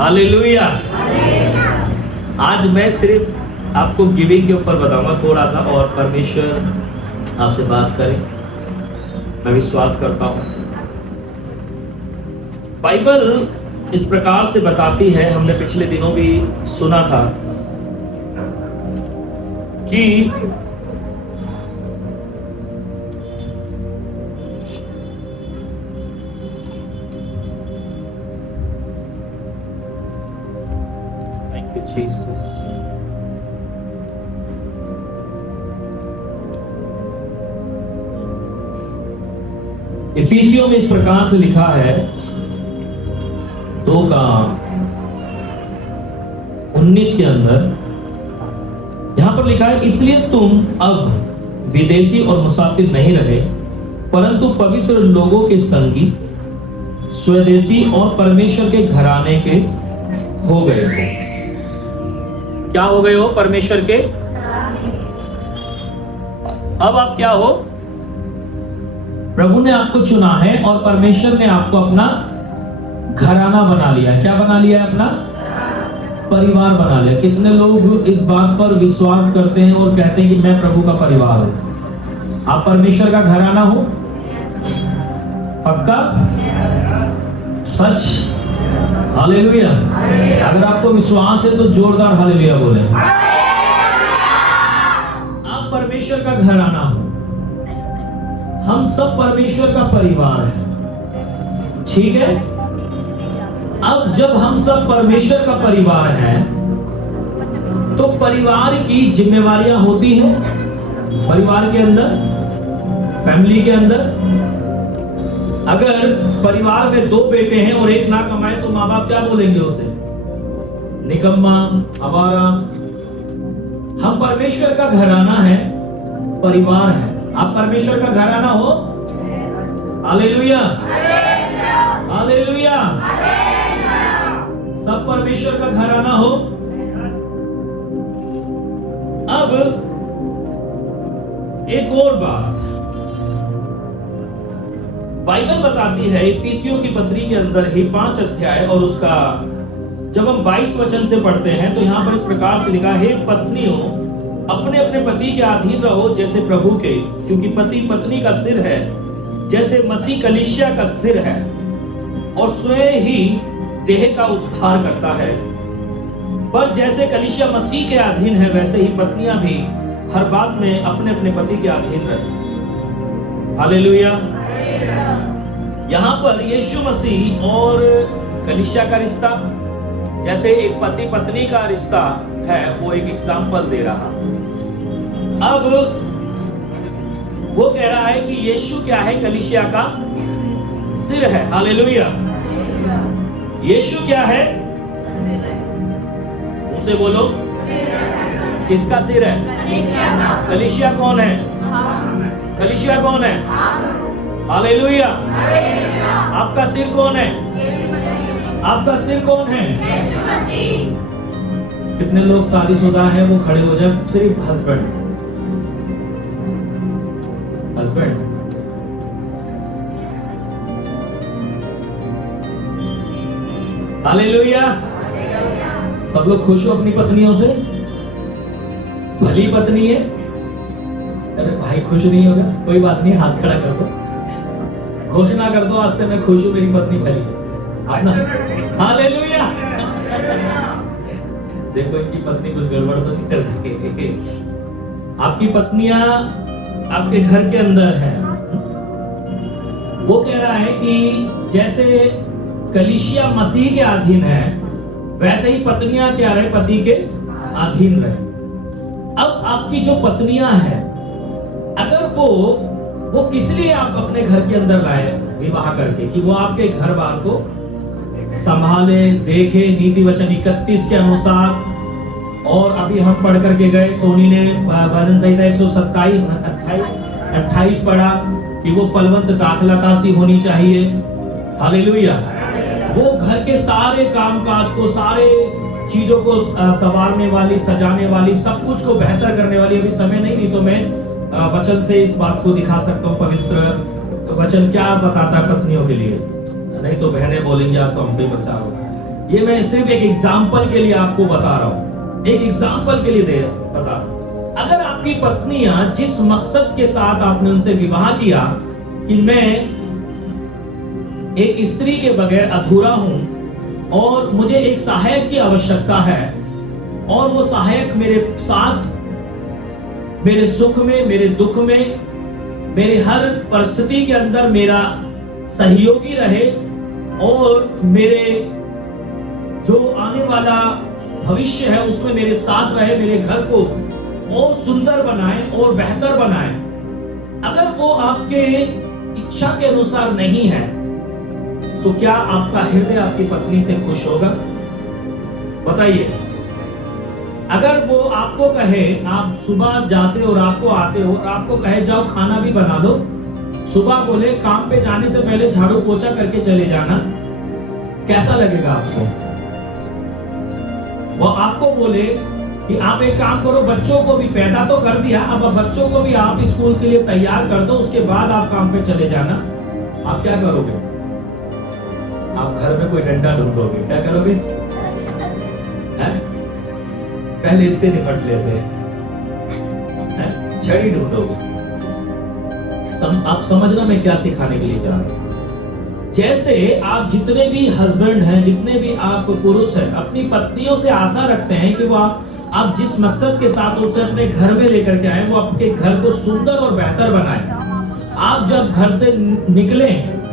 Hallelujah. आज मैं सिर्फ आपको गिविंग के ऊपर बताऊंगा थोड़ा सा, और परमेश्वर आपसे बात करे, मैं विश्वास करता हूं। बाइबल इस प्रकार से बताती है, हमने पिछले दिनों भी सुना था कि Jesus. इफिसियों में इस प्रकार से लिखा है 2:19 के अंदर, यहां पर लिखा है, इसलिए तुम अब विदेशी और मुसाफिर नहीं रहे, परंतु पवित्र लोगों के संगी, स्वदेशी और परमेश्वर के घराने के हो गए हो। क्या हो गए हो? परमेश्वर के। अब आप क्या हो? प्रभु ने आपको चुना है और परमेश्वर ने आपको अपना घराना बना लिया। क्या बना लिया? अपना परिवार बना लिया। कितने लोग इस बात पर विश्वास करते हैं और कहते हैं कि मैं प्रभु का परिवार हूं? आप परमेश्वर का घराना हो? पक्का? सच? हालेलुया। अगर आपको विश्वास है तो जोरदार हालेलुया बोले। आप परमेश्वर का घराना हो। हम सब परमेश्वर का परिवार है, ठीक है? अब जब हम सब परमेश्वर का परिवार है तो परिवार की जिम्मेवारियां होती हैं। परिवार के अंदर, फैमिली के अंदर, अगर परिवार में 2 बेटे हैं और एक ना कमाए तो माँ बाप क्या बोलेंगे उसे? निकम्मा, आवारा। हम परमेश्वर का घराना है, परिवार है। आप परमेश्वर का घराना हो? Hallelujah, hallelujah. सब परमेश्वर का घराना हो। अब एक और बात बाइबल बताती है, इफिसियों की पत्री के अंदर ही 5 अध्याय और उसका जब हम 22 वचन से पढ़ते हैं तो यहां पर इस प्रकार से लिखा है, पत्नियों अपने अपने पति के अधीन रहो जैसे प्रभु के, क्योंकि पति पत्नी का सिर है, जैसे मसीह कलीसिया का सिर है और स्वयं ही देह का उद्धार करता है। पर जैसे कलीसिया मसीह के अधीन है, वैसे ही पत्नियां भी हर बात में अपने अपने पति के अधीन रहे। हालेलुया। यहां पर यीशु मसीह और कलीसिया का रिश्ता, जैसे एक पति पत्नी का रिश्ता है, वो एक एग्जाम्पल दे रहा। अब वो कह रहा है कि यीशु क्या है? कलीसिया का सिर है। हालेलुया। यीशु क्या है? उसे बोलो, किसका सिर है? कलीसिया कौन है? कलीसिया कौन है? हालेलुया। आपका सिर कौन है? आपका सिर कौन है? कितने लोग शादीशुदा हैं वो खड़े हो जाए? सिर्फ हस्बैंड, हस्बैंड। हालेलुया। सब लोग खुश हो अपनी पत्नियों से? भली पत्नी है। अरे भाई खुश नहीं होगा? कोई बात नहीं, हाथ खड़ा कर दो, घोषणा कर दो, आज से मैं खुश हूं, मेरी पत्नी भली है। हालेलुया। देखो इनकी पत्नी कुछ गड़बड़ तो नहीं कर रही। आपकी पत्नियां आपके घर के अंदर है। वो कह रहा है कि जैसे कलीसिया मसीह के अधीन है, वैसे ही पत्नियां क्या रहे? पति के अधीन रहे। अब आपकी जो पत्नियां हैं, अगर वो किस लिए आप अपने घर के अंदर लाए विवाह करके? कि वो आपके घर बार को संभाले, देखे, नीति वचन 31 के अनुसार। और अभी हम पढ़ करके गए, सोनी ने भजन संहिता 128 पढ़ा कि वो फलवंत दाखलतासी होनी चाहिए। हालेलुया। वो घर के सारे कामकाज को, सारे चीजों को संवारने वाली, सजाने वाली, सब कुछ को बेहतर करने वाली। अभी समय नहीं तो मैं वचन से इस बात को दिखा सकता हूँ। पवित्र वचन क्या बताता है पत्नियों के लिए, नहीं तो बहनें बोलेंगे आज तो हम पे बचा होगा। ये मैं सिर्फ एक एग्जाम्पल के लिए आपको बता रहा हूं, एक एग्जाम्पल के लिए बता रहा हूं। अगर आपकी पत्नियां जिस मकसद के साथ आपने उनसे विवाह किया कि मैं एक स्त्री के बगैर अधूरा हूं और मुझे एक सहायक की आवश्यकता है, और वो सहायक मेरे साथ, मेरे सुख में, मेरे दुख में, मेरे हर परिस्थिति के अंदर मेरा सहयोगी रहे, और मेरे जो आने वाला भविष्य है उसमें मेरे साथ रहे, मेरे घर को और सुंदर बनाए और बेहतर बनाए। अगर वो आपके इच्छा के अनुसार नहीं है तो क्या आपका हृदय आपकी पत्नी से खुश होगा? बताइए। अगर वो आपको कहे, आप सुबह जाते हो, रात को आते हो, और आपको कहे जाओ खाना भी बना दो, सुबह बोले काम पे जाने से पहले झाड़ू पोछा करके चले जाना, कैसा लगेगा आपको? वो आपको बोले कि आप एक काम करो, बच्चों को भी पैदा तो कर दिया, अब बच्चों को भी आप स्कूल के लिए तैयार कर दो, उसके बाद आप काम पे चले जाना, आप क्या करोगे? आप घर में कोई डंडा ढूंढोगे, क्या करोगे? पहले इससे निपट लेते हैं, छड़ी ढूंढोगे। आप समझना मैं क्या सिखाने के लिए जा रहा हूं। जैसे आप जितने भी हस्बैंड हैं, जितने भी आप पुरुष हैं, अपनी पत्नियों से आशा रखते हैं कि वो आप जिस मकसद के साथ उसे अपने घर में लेकर के आए, वो आपके घर को सुंदर और बेहतर बनाए। आप जब घर से निकले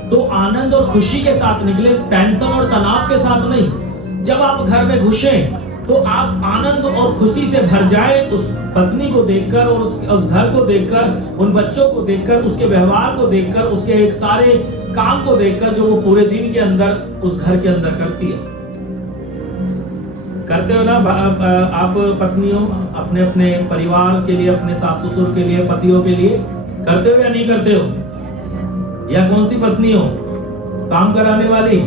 तो आनंद और खुशी के साथ निकले, टेंशन और तनाव के साथ नहीं। जब आप घर में घुसे तो आप आनंद और खुशी से भर जाए, उस पत्नी को देखकर और उस घर को देखकर, उन बच्चों को देखकर, उसके व्यवहार को देखकर, उसके एक सारे काम को देखकर जो वो पूरे दिन के अंदर उस घर के अंदर करती है। करते हो ना आप पत्नियों, अपने अपने परिवार के लिए, अपने सास ससुर के लिए, पतियों के लिए करते हो या नहीं करते हो? या कौन सी पत्नी हो? काम कराने वाली?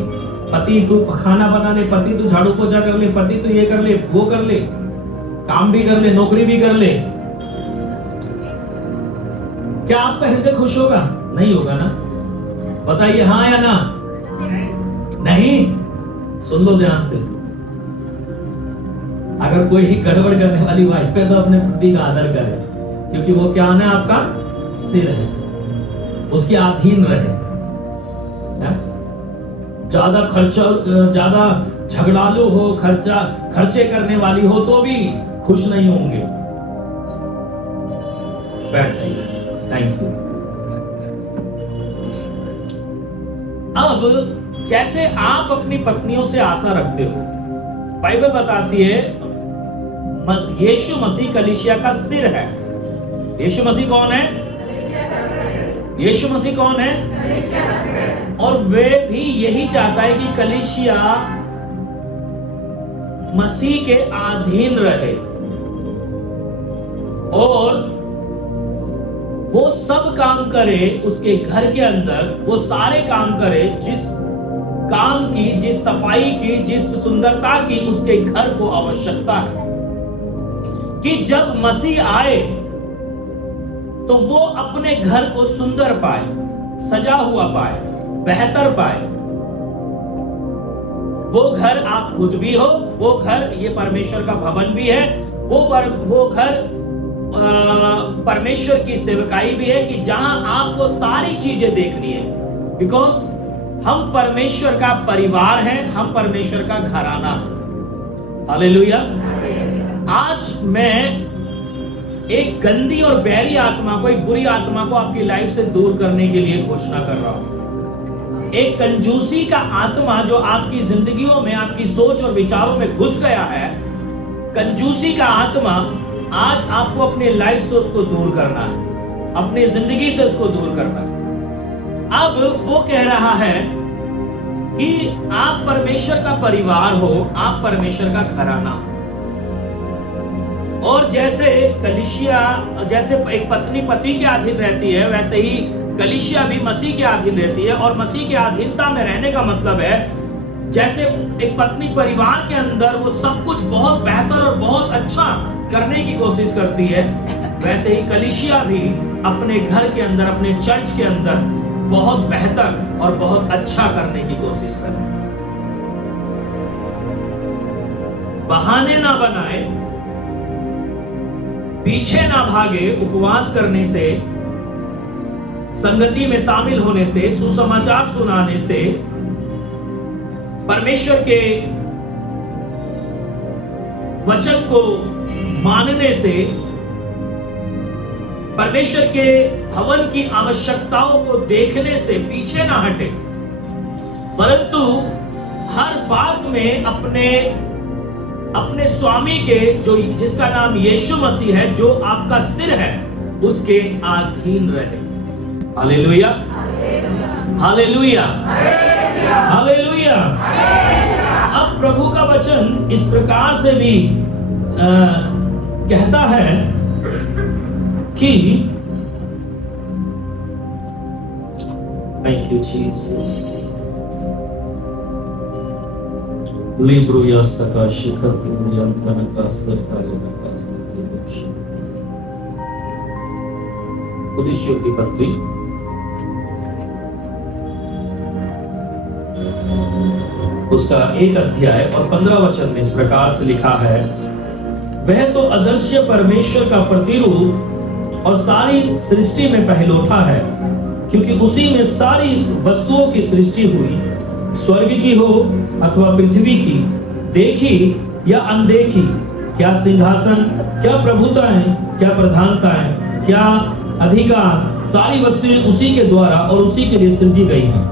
पति तू खाना बना ले, पति तू झाड़ू पोछा कर ले, पति तू ये कर ले, वो कर ले, काम भी कर ले, नौकरी भी कर ले। क्या आपका हृदय खुश होगा? नहीं होगा ना? बताइए हाँ या ना? नहीं? सुन लो ध्यान से। अगर कोई ही गड़बड़ करने वाली वाइफ है तो अपने पति का आदर करे, क्योंकि वो क्या है? आपका सिर है, उसके अधीन रहे। ज्यादा खर्चा, ज्यादा झगड़ालू हो, खर्चे करने वाली हो तो भी खुश नहीं होंगे। बैठ जाइए, थैंक यू। अब जैसे आप अपनी पत्नियों से आशा रखते हो, बाइबल बताती है यीशु मसीह कलीसिया का सिर है। यीशु मसीह कौन है? यीशु मसीह कौन है? और वे भी यही चाहता है कि कलीसिया मसीह के अधीन रहे और वो सब काम करे उसके घर के अंदर, वो सारे काम करे जिस काम की, जिस सफाई की, जिस सुंदरता की उसके घर को आवश्यकता है, कि जब मसीह आए तो वो अपने घर को सुंदर पाए, सजा हुआ पाए, बेहतर पाए। वो घर आप खुद भी हो, वो घर ये परमेश्वर का भवन भी है, वो घर परमेश्वर की सेवकाई भी है, कि जहां आपको सारी चीजें देखनी है। बिकॉज हम परमेश्वर का परिवार हैं, हम परमेश्वर का घराना है। हालेलुया। आज मैं एक गंदी और बैरी आत्मा को, एक बुरी आत्मा को आपकी लाइफ से दूर करने के लिए घोषणा कर रहा हूं। एक कंजूसी का आत्मा जो आपकी जिंदगियों में, आपकी सोच और विचारों में घुस गया है, कंजूसी का आत्मा, आज आपको अपने लाइफ से उसको दूर करना है, अपनी जिंदगी से उसको दूर करना है। अब वो कह रहा है कि आप परमेश्वर का परिवार हो, आप परमेश्वर का घराना हो। और जैसे कलीसिया, जैसे एक पत्नी पति के अधीन रहती है, वैसे ही कलीसिया भी मसीह के अधीन रहती है। और मसीह के अधीनता में रहने का मतलब है, जैसे एक पत्नी परिवार के अंदर वो सब कुछ बहुत बेहतर और बहुत अच्छा करने की कोशिश करती है, वैसे ही कलीसिया भी अपने घर के अंदर, अपने चर्च के अंदर बहुत बेहतर और बहुत अच्छा करने की कोशिश करती है। बहाने ना बनाए, पीछे ना भागे, उपवास करने से, संगति में शामिल होने से, सुसमाचार सुनाने से, परमेश्वर के वचन को मानने से, परमेश्वर के भवन की आवश्यकताओं को देखने से पीछे ना हटे, परंतु हर बात में अपने स्वामी के, जो जिसका नाम यीशु मसीह है, जो आपका सिर है, उसके अधीन रहे। Hallelujah, hallelujah, hallelujah. अब प्रभु का वचन इस प्रकार से भी कहता है कि थैंक यू जीसस, लिब्रो यास्तका शिखर पुण्यंतन का सरकारों का कुदिशियों की पत्री उसका 1 अध्याय और 15 वचन में इस प्रकार से लिखा है, वह तो अदृश्य परमेश्वर का प्रतिरूप और सारी सृष्टि में पहलौठा है, क्योंकि उसी में सारी वस्तुओं की सृष्टि हुई, स्वर्ग की हो अथवा पृथ्वी की, देखी या अनदेखी, क्या सिंहासन, क्या प्रभुताएं, क्या प्रधानताएं, क्या अधिकार, सारी वस्तुएं उसी के द्वारा और उसी के लिए सृजी गई हैं।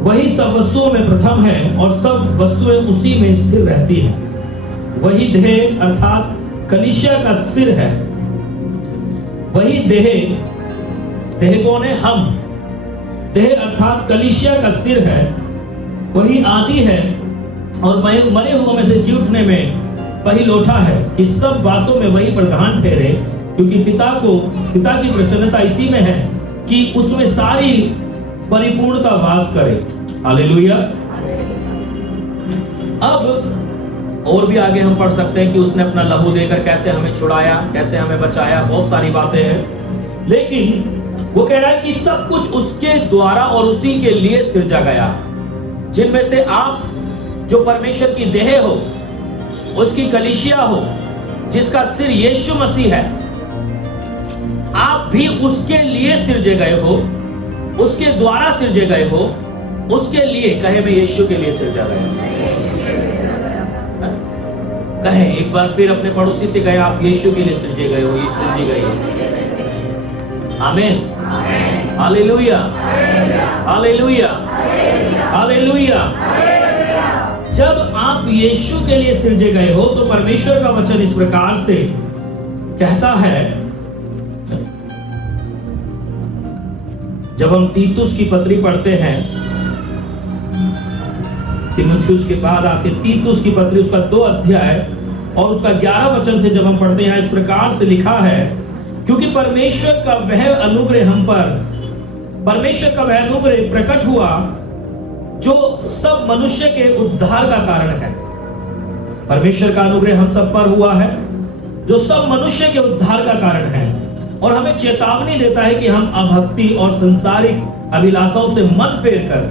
वही सब वस्तुओं में प्रथम है और सब वस्तुएं उसी में स्थिर रहती हैं। वही देह अर्थात कलीसिया का सिर है। वही देह कौन है? हम। देह अर्थात कलीसिया का सिर है। वही आदि है और मरे हुओं में से जी उठने में पहिलौठा है, कि सब बातों में वही प्रधान ठहरे, क्योंकि पिता की प्रसन्नता इसी में है कि उसमें सारी परिपूर्णता वास करे। हालेलुया। अब और भी आगे हम पढ़ सकते हैं कि उसने अपना लहू देकर कैसे हमें छुड़ाया, कैसे हमें बचाया, बहुत सारी बातें हैं। लेकिन वो कह रहा है कि सब कुछ उसके द्वारा और उसी के लिए सृजा गया, जिनमें से आप जो परमेश्वर की देह हो, उसकी कलीसिया हो, जिसका सिर यीशु मसीह है, आप भी उसके लिए सृजे गए हो, उसके द्वारा सृजे गए हो, उसके लिए, कहे मैं यीशु के लिए सृजा गया। कहे एक बार फिर अपने पड़ोसी से कहे, आप यीशु के लिए सृजे गए हो, ये सृजी गई हो। आमीन, हालेलुया, हालेलुया, हालेलुया। जब आप यीशु के लिए सृजे गए हो, तो परमेश्वर का वचन इस प्रकार से कहता है, जब हम तीतुस की पत्री पढ़ते हैं, तीमुथियुस के बाद आके तीतुस की पत्री, उसका 2 अध्याय और उसका 11 वचन से जब हम पढ़ते हैं, इस प्रकार से लिखा है, क्योंकि परमेश्वर का वह अनुग्रह हम पर, परमेश्वर का वह अनुग्रह प्रकट हुआ जो सब मनुष्य के उद्धार का कारण है। परमेश्वर का अनुग्रह हम सब पर हुआ है जो सब मनुष्य के उद्धार का कारण है, और हमें चेतावनी देता है कि हम अभक्ति और संसारिक अभिलाषाओं से मन फेर कर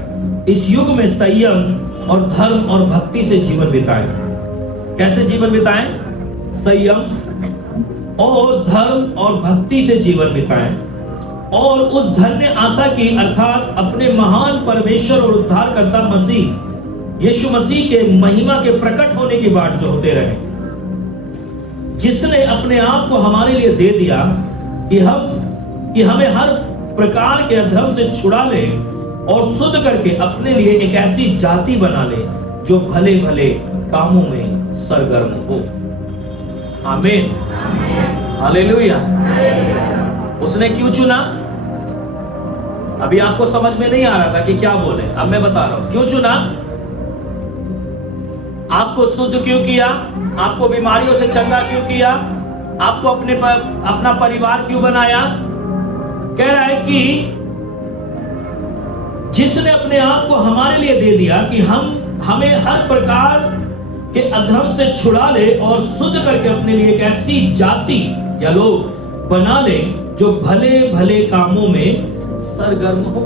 इस युग में संयम और धर्म और भक्ति से जीवन बिताएं। कैसे जीवन बिताएं? संयम और धर्म और भक्ति से जीवन बिताएं, और उस धन्य आशा की, अर्थात अपने महान परमेश्वर और उद्धारकर्ता मसीह यीशु मसीह के महिमा के प्रकट होने की बाट जो होते रहे, जिसने अपने आप को हमारे लिए दे दिया कि हमें हर प्रकार के अधर्म से छुड़ा ले और शुद्ध करके अपने लिए एक ऐसी जाति बना ले जो भले भले कामों में सरगर्म हो। आमीन, हालेलुया। उसने क्यों चुना? अभी आपको समझ में नहीं आ रहा था कि क्या बोले, अब मैं बता रहा हूं क्यों चुना। आपको शुद्ध क्यों किया? आपको बीमारियों से चंगा क्यों किया? आपको अपना परिवार क्यों बनाया? कह रहा है कि जिसने अपने आप को हमारे लिए दे दिया कि हमें हर प्रकार के अधर्म से छुड़ा ले और शुद्ध करके अपने लिए एक ऐसी जाति या लोग बना ले जो भले भले कामों में सरगर्म हो।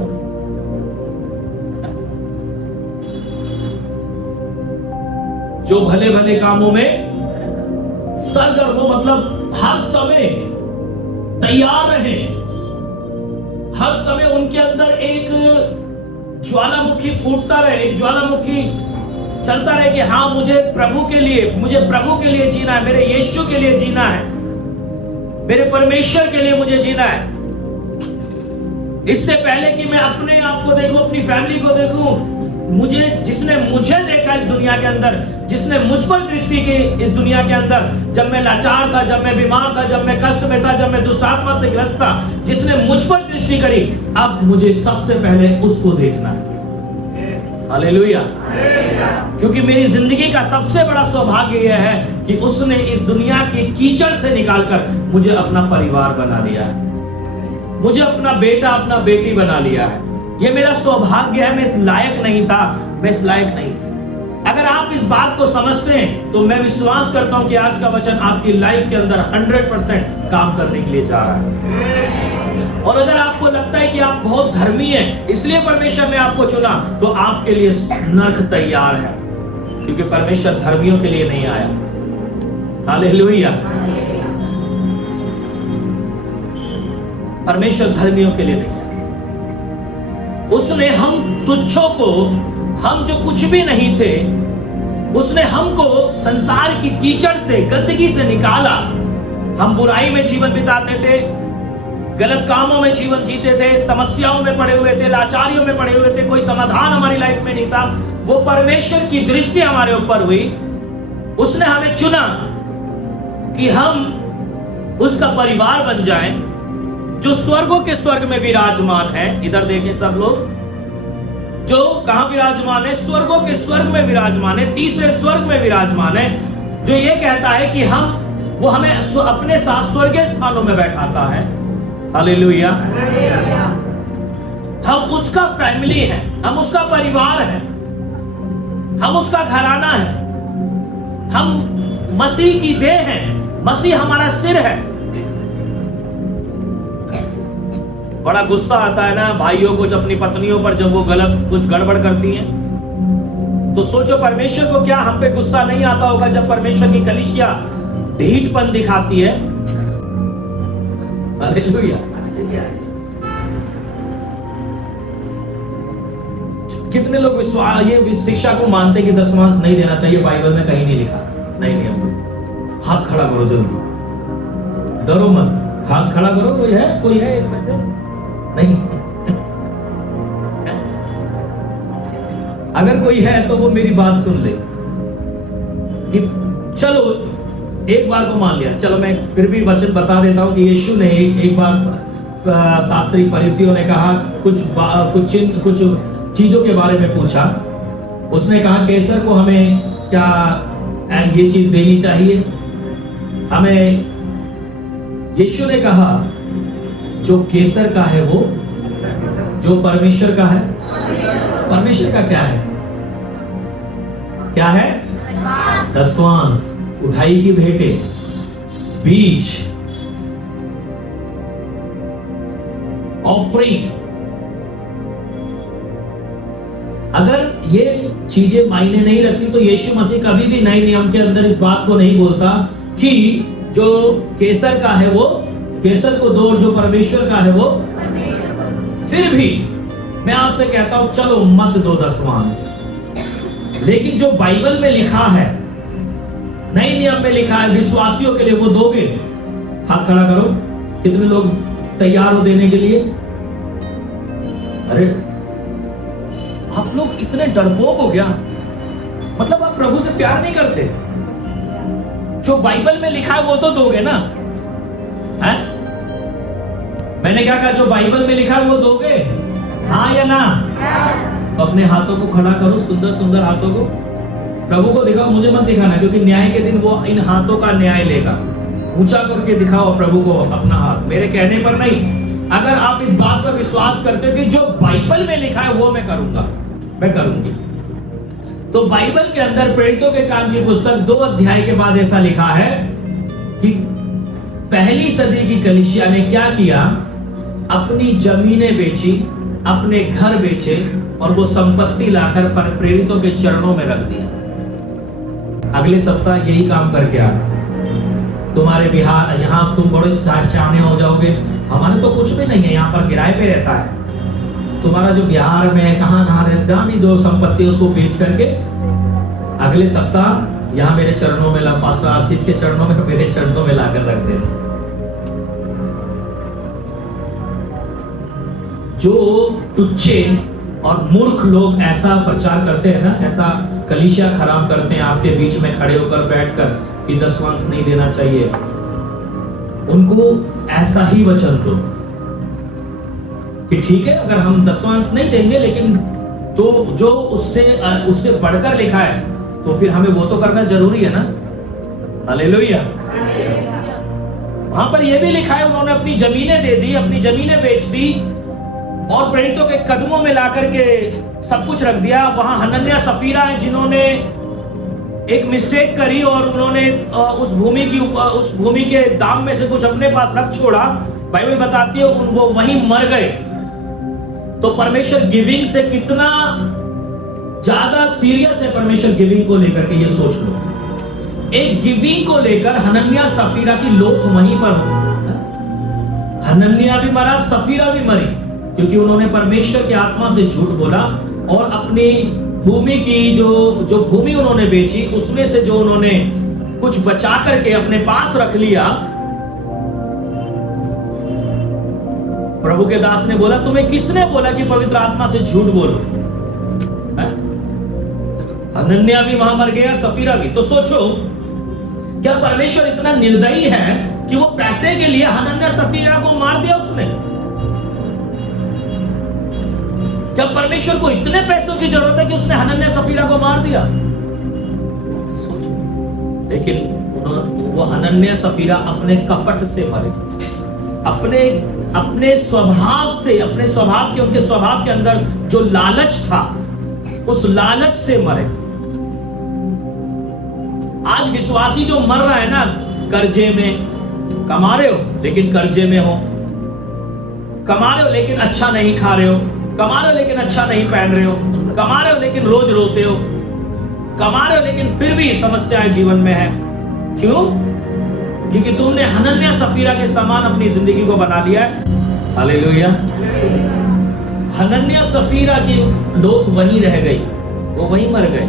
जो भले भले कामों में सरगर्म हो, मतलब हर समय तैयार रहे, हर समय उनके अंदर एक ज्वालामुखी फूटता रहे, एक ज्वालामुखी चलता रहे कि हाँ मुझे प्रभु के लिए जीना है, मेरे यीशु के लिए जीना है, मेरे परमेश्वर के लिए मुझे जीना है। इससे पहले कि मैं अपने आप को देखूं, अपनी फैमिली को देखूं, जिसने मुझे देखा इस दुनिया के अंदर, जिसने मुझ पर दृष्टि की इस दुनिया के अंदर, जब मैं लाचार था, जब मैं बीमार था, जब मैं कष्ट में था, जब मैं दुष्ट आत्मा से ग्रस्त था, जिसने मुझ पर दृष्टि करी, अब मुझे सबसे पहले उसको देखना है। हालेलुया। क्योंकि मेरी जिंदगी का सबसे बड़ा सौभाग्य यह है कि उसने इस दुनिया के कीचड़ से निकालकर मुझे अपना परिवार बना लिया है, मुझे अपना बेटा अपना बेटी बना लिया है। यह मेरा सौभाग्य है। मैं इस लायक नहीं था, मैं इस लायक नहीं थी। अगर आप इस बात को समझते हैं तो मैं विश्वास करता हूं कि आज का वचन आपकी लाइफ के अंदर 100% काम करने के लिए जा रहा है। और अगर आपको लगता है कि आप बहुत धर्मी हैं, इसलिए परमेश्वर ने आपको चुना, तो आपके लिए नरक तैयार है, क्योंकि परमेश्वर धर्मियों के लिए नहीं आया। हालेलुया। परमेश्वर धर्मियों के लिए नहीं आया। उसने हम तुच्छों को, हम जो कुछ भी नहीं थे, उसने हमको संसार की कीचड़ से, गंदगी से निकाला। हम बुराई में जीवन बिताते थे, गलत कामों में जीवन जीते थे, समस्याओं में पड़े हुए थे, लाचारियों में पड़े हुए थे, कोई समाधान हमारी लाइफ में नहीं था। वो परमेश्वर की दृष्टि हमारे ऊपर हुई। उसने हमें चुना कि हम उसका परिवार बन जाएं, जो स्वर्गों के स्वर्ग में विराजमान है। इधर देखें सब लोग, जो कहां विराजमान है? स्वर्गों के स्वर्ग में विराजमान है, तीसरे स्वर्ग में विराजमान है, जो ये कहता है कि वो हमें अपने साथ स्वर्गीय स्थानों में बैठाता है। हालेलुया। हम उसका फैमिली है, हम उसका परिवार है, हम उसका घराना है, हम मसीह की देह हैं, मसीह हमारा सिर है। बड़ा गुस्सा आता है ना भाइयों को जब अपनी पत्नियों पर, जब वो गलत कुछ गड़बड़ करती हैं। तो सोचो परमेश्वर को क्या हम पे गुस्सा नहीं आता होगा जब परमेश्वर की कलीसिया ढीठपन दिखाती है। हालेलुया। कितने लोग ये शिक्षा को मानते कि दशमांश नहीं देना चाहिए? बाइबल में कहीं नहीं लिखा। नहीं, हाथ खड़ा करो जल्दी, डरो मत, हाथ खड़ा करो। कोई है इनमें से? नहीं। अगर कोई है तो वो मेरी बात सुन ले कि चलो एक बार को मान लिया। चलो मैं फिर भी वचन बता देता हूं कि यीशु ने एक बार शास्त्री फरीसियों ने कहा, कुछ चीजों के बारे में पूछा। उसने कहा कैसर को हमें क्या ये चीज देनी चाहिए हमें? यीशु ने कहा जो केसर का है वो, जो परमेश्वर का है। परमेश्वर का क्या है? क्या है? दसवांश, उठाई की भेंटे, बीज, ऑफरिंग। अगर ये चीजें मायने नहीं रखती तो यीशु मसीह कभी भी नए नियम के अंदर इस बात को नहीं बोलता कि जो केसर का है वो केसर को दो, जो परमेश्वर का है वो परमेश्वर को। फिर भी मैं आपसे कहता हूं चलो मत दो दसवांश, लेकिन जो बाइबल में लिखा है, नए नियम में लिखा है विश्वासियों के लिए, वो दोगे? हाथ खड़ा करो। कितने लोग तैयार हो देने के लिए? अरे आप लोग इतने डरपोक हो गया, मतलब आप प्रभु से प्यार नहीं करते? जो बाइबल में लिखा है वो तो दोगे ना? है? मैंने क्या कहा? जो बाइबल में लिखा है वो दोगे? हाँ या ना? तो अपने हाथों को खड़ा करो, सुंदर सुंदर हाथों को। प्रभु को दिखाओ, मुझे मत दिखाना, क्योंकि न्याय के दिन वो इन हाथों का न्याय लेगा। ऊंचा करके दिखाओ प्रभु को अपना हाथ, मेरे कहने पर नहीं। अगर आप इस बात पर विश्वास करते हो कि जो बाइबल में लिखा है वो मैं करूंगा, मैं करूंगी, तो बाइबल के अंदर प्रेरितों के काम की पुस्तक 2 अध्याय के बाद ऐसा लिखा है कि पहली सदी की कलीसिया ने क्या किया? अपनी जमीनें बेची, अपने घर बेचे और वो संपत्ति लाकर प्रेरितों के चरणों में रख दिया। अगले सप्ताह यही काम करके आना। तुम्हारे बिहार यहाँ तुम बड़े सामने हो जाओगे, हमारे तो कुछ भी नहीं है, यहाँ पर किराए पे रहता है। तुम्हारा जो बिहार में कहाँ रहता है, जो संपत्ति उसको बेच करके अगले सप्ताह यहाँ मेरे चरणों में ला, पास्टर आशीष के चरणों में, मेरे चरणों में लाकर रख देना। जो टुच्चे और मूर्ख लोग ऐसा प्रचार करते हैं ना, ऐसा कलीसिया खराब करते हैं आपके बीच में खड़े होकर बैठकर कि दसवांश नहीं देना चाहिए, उनको ऐसा ही वचन दो कि ठीक है अगर हम दसवांश नहीं देंगे, लेकिन तो जो उससे बढ़कर लिखा है तो फिर हमें वो तो करना जरूरी है ना। हालेलुया। वहां पर यह भी लिखा है उन्होंने अपनी जमीनें दे दी, अपनी जमीनें बेच दी और प्रेरितों के कदमों में ला करके सब कुछ रख दिया। वहां हनन्याह सफीरा है जिन्होंने एक मिस्टेक करी और उन्होंने उस भूमि के दाम में से कुछ अपने पास रख छोड़ा। बाइबल बताती है वो वहीं मर गए। तो परमेश्वर गिविंग से कितना ज्यादा सीरियस है परमेश्वर गिविंग को लेकर के, ये सोच लो। एक गिविंग को लेकर हनन्याह सफीरा की लोथ वहीं पर हो। हनन्याह भी मरा, सफीरा भी मरी, क्योंकि उन्होंने परमेश्वर की आत्मा से झूठ बोला और अपनी भूमि की जो भूमि उन्होंने बेची उसमें से जो उन्होंने कुछ बचा करके अपने पास रख लिया। प्रभु के दास ने बोला, तुम्हें किसने बोला कि पवित्र आत्मा से झूठ बोलो? हनन्याह भी वहां मर गया, सफीरा भी। तो सोचो, क्या परमेश्वर इतना निर्दयी है कि वो पैसे के लिए हनन्याह सफीरा को मार दिया उसने? क्या परमेश्वर को इतने पैसों की जरूरत है कि उसने हनन्याह सफीरा को मार दिया? सोचो। लेकिन वो हनन्याह सफीरा अपने कपट से मरे, अपने स्वभाव से, अपने स्वभाव के, उनके स्वभाव के अंदर जो लालच था उस लालच से मरे। आज विश्वासी जो मर रहा है ना, कर्जे में, कमा रहे हो लेकिन कर्जे में हो, कमा रहे हो लेकिन अच्छा नहीं खा रहे हो, कमा रहे हो लेकिन अच्छा नहीं पहन रहे हो, कमा रहे हो लेकिन रोज रोते हो, कमा रहे हो लेकिन फिर भी समस्याएं जीवन में है। क्यों? क्योंकि तुमने हनन्याह सफीरा के समान अपनी जिंदगी को बना लिया है। हालेलुया। हनन्याह सफीरा की लोथ वहीं रह गई, वो वहीं मर गए।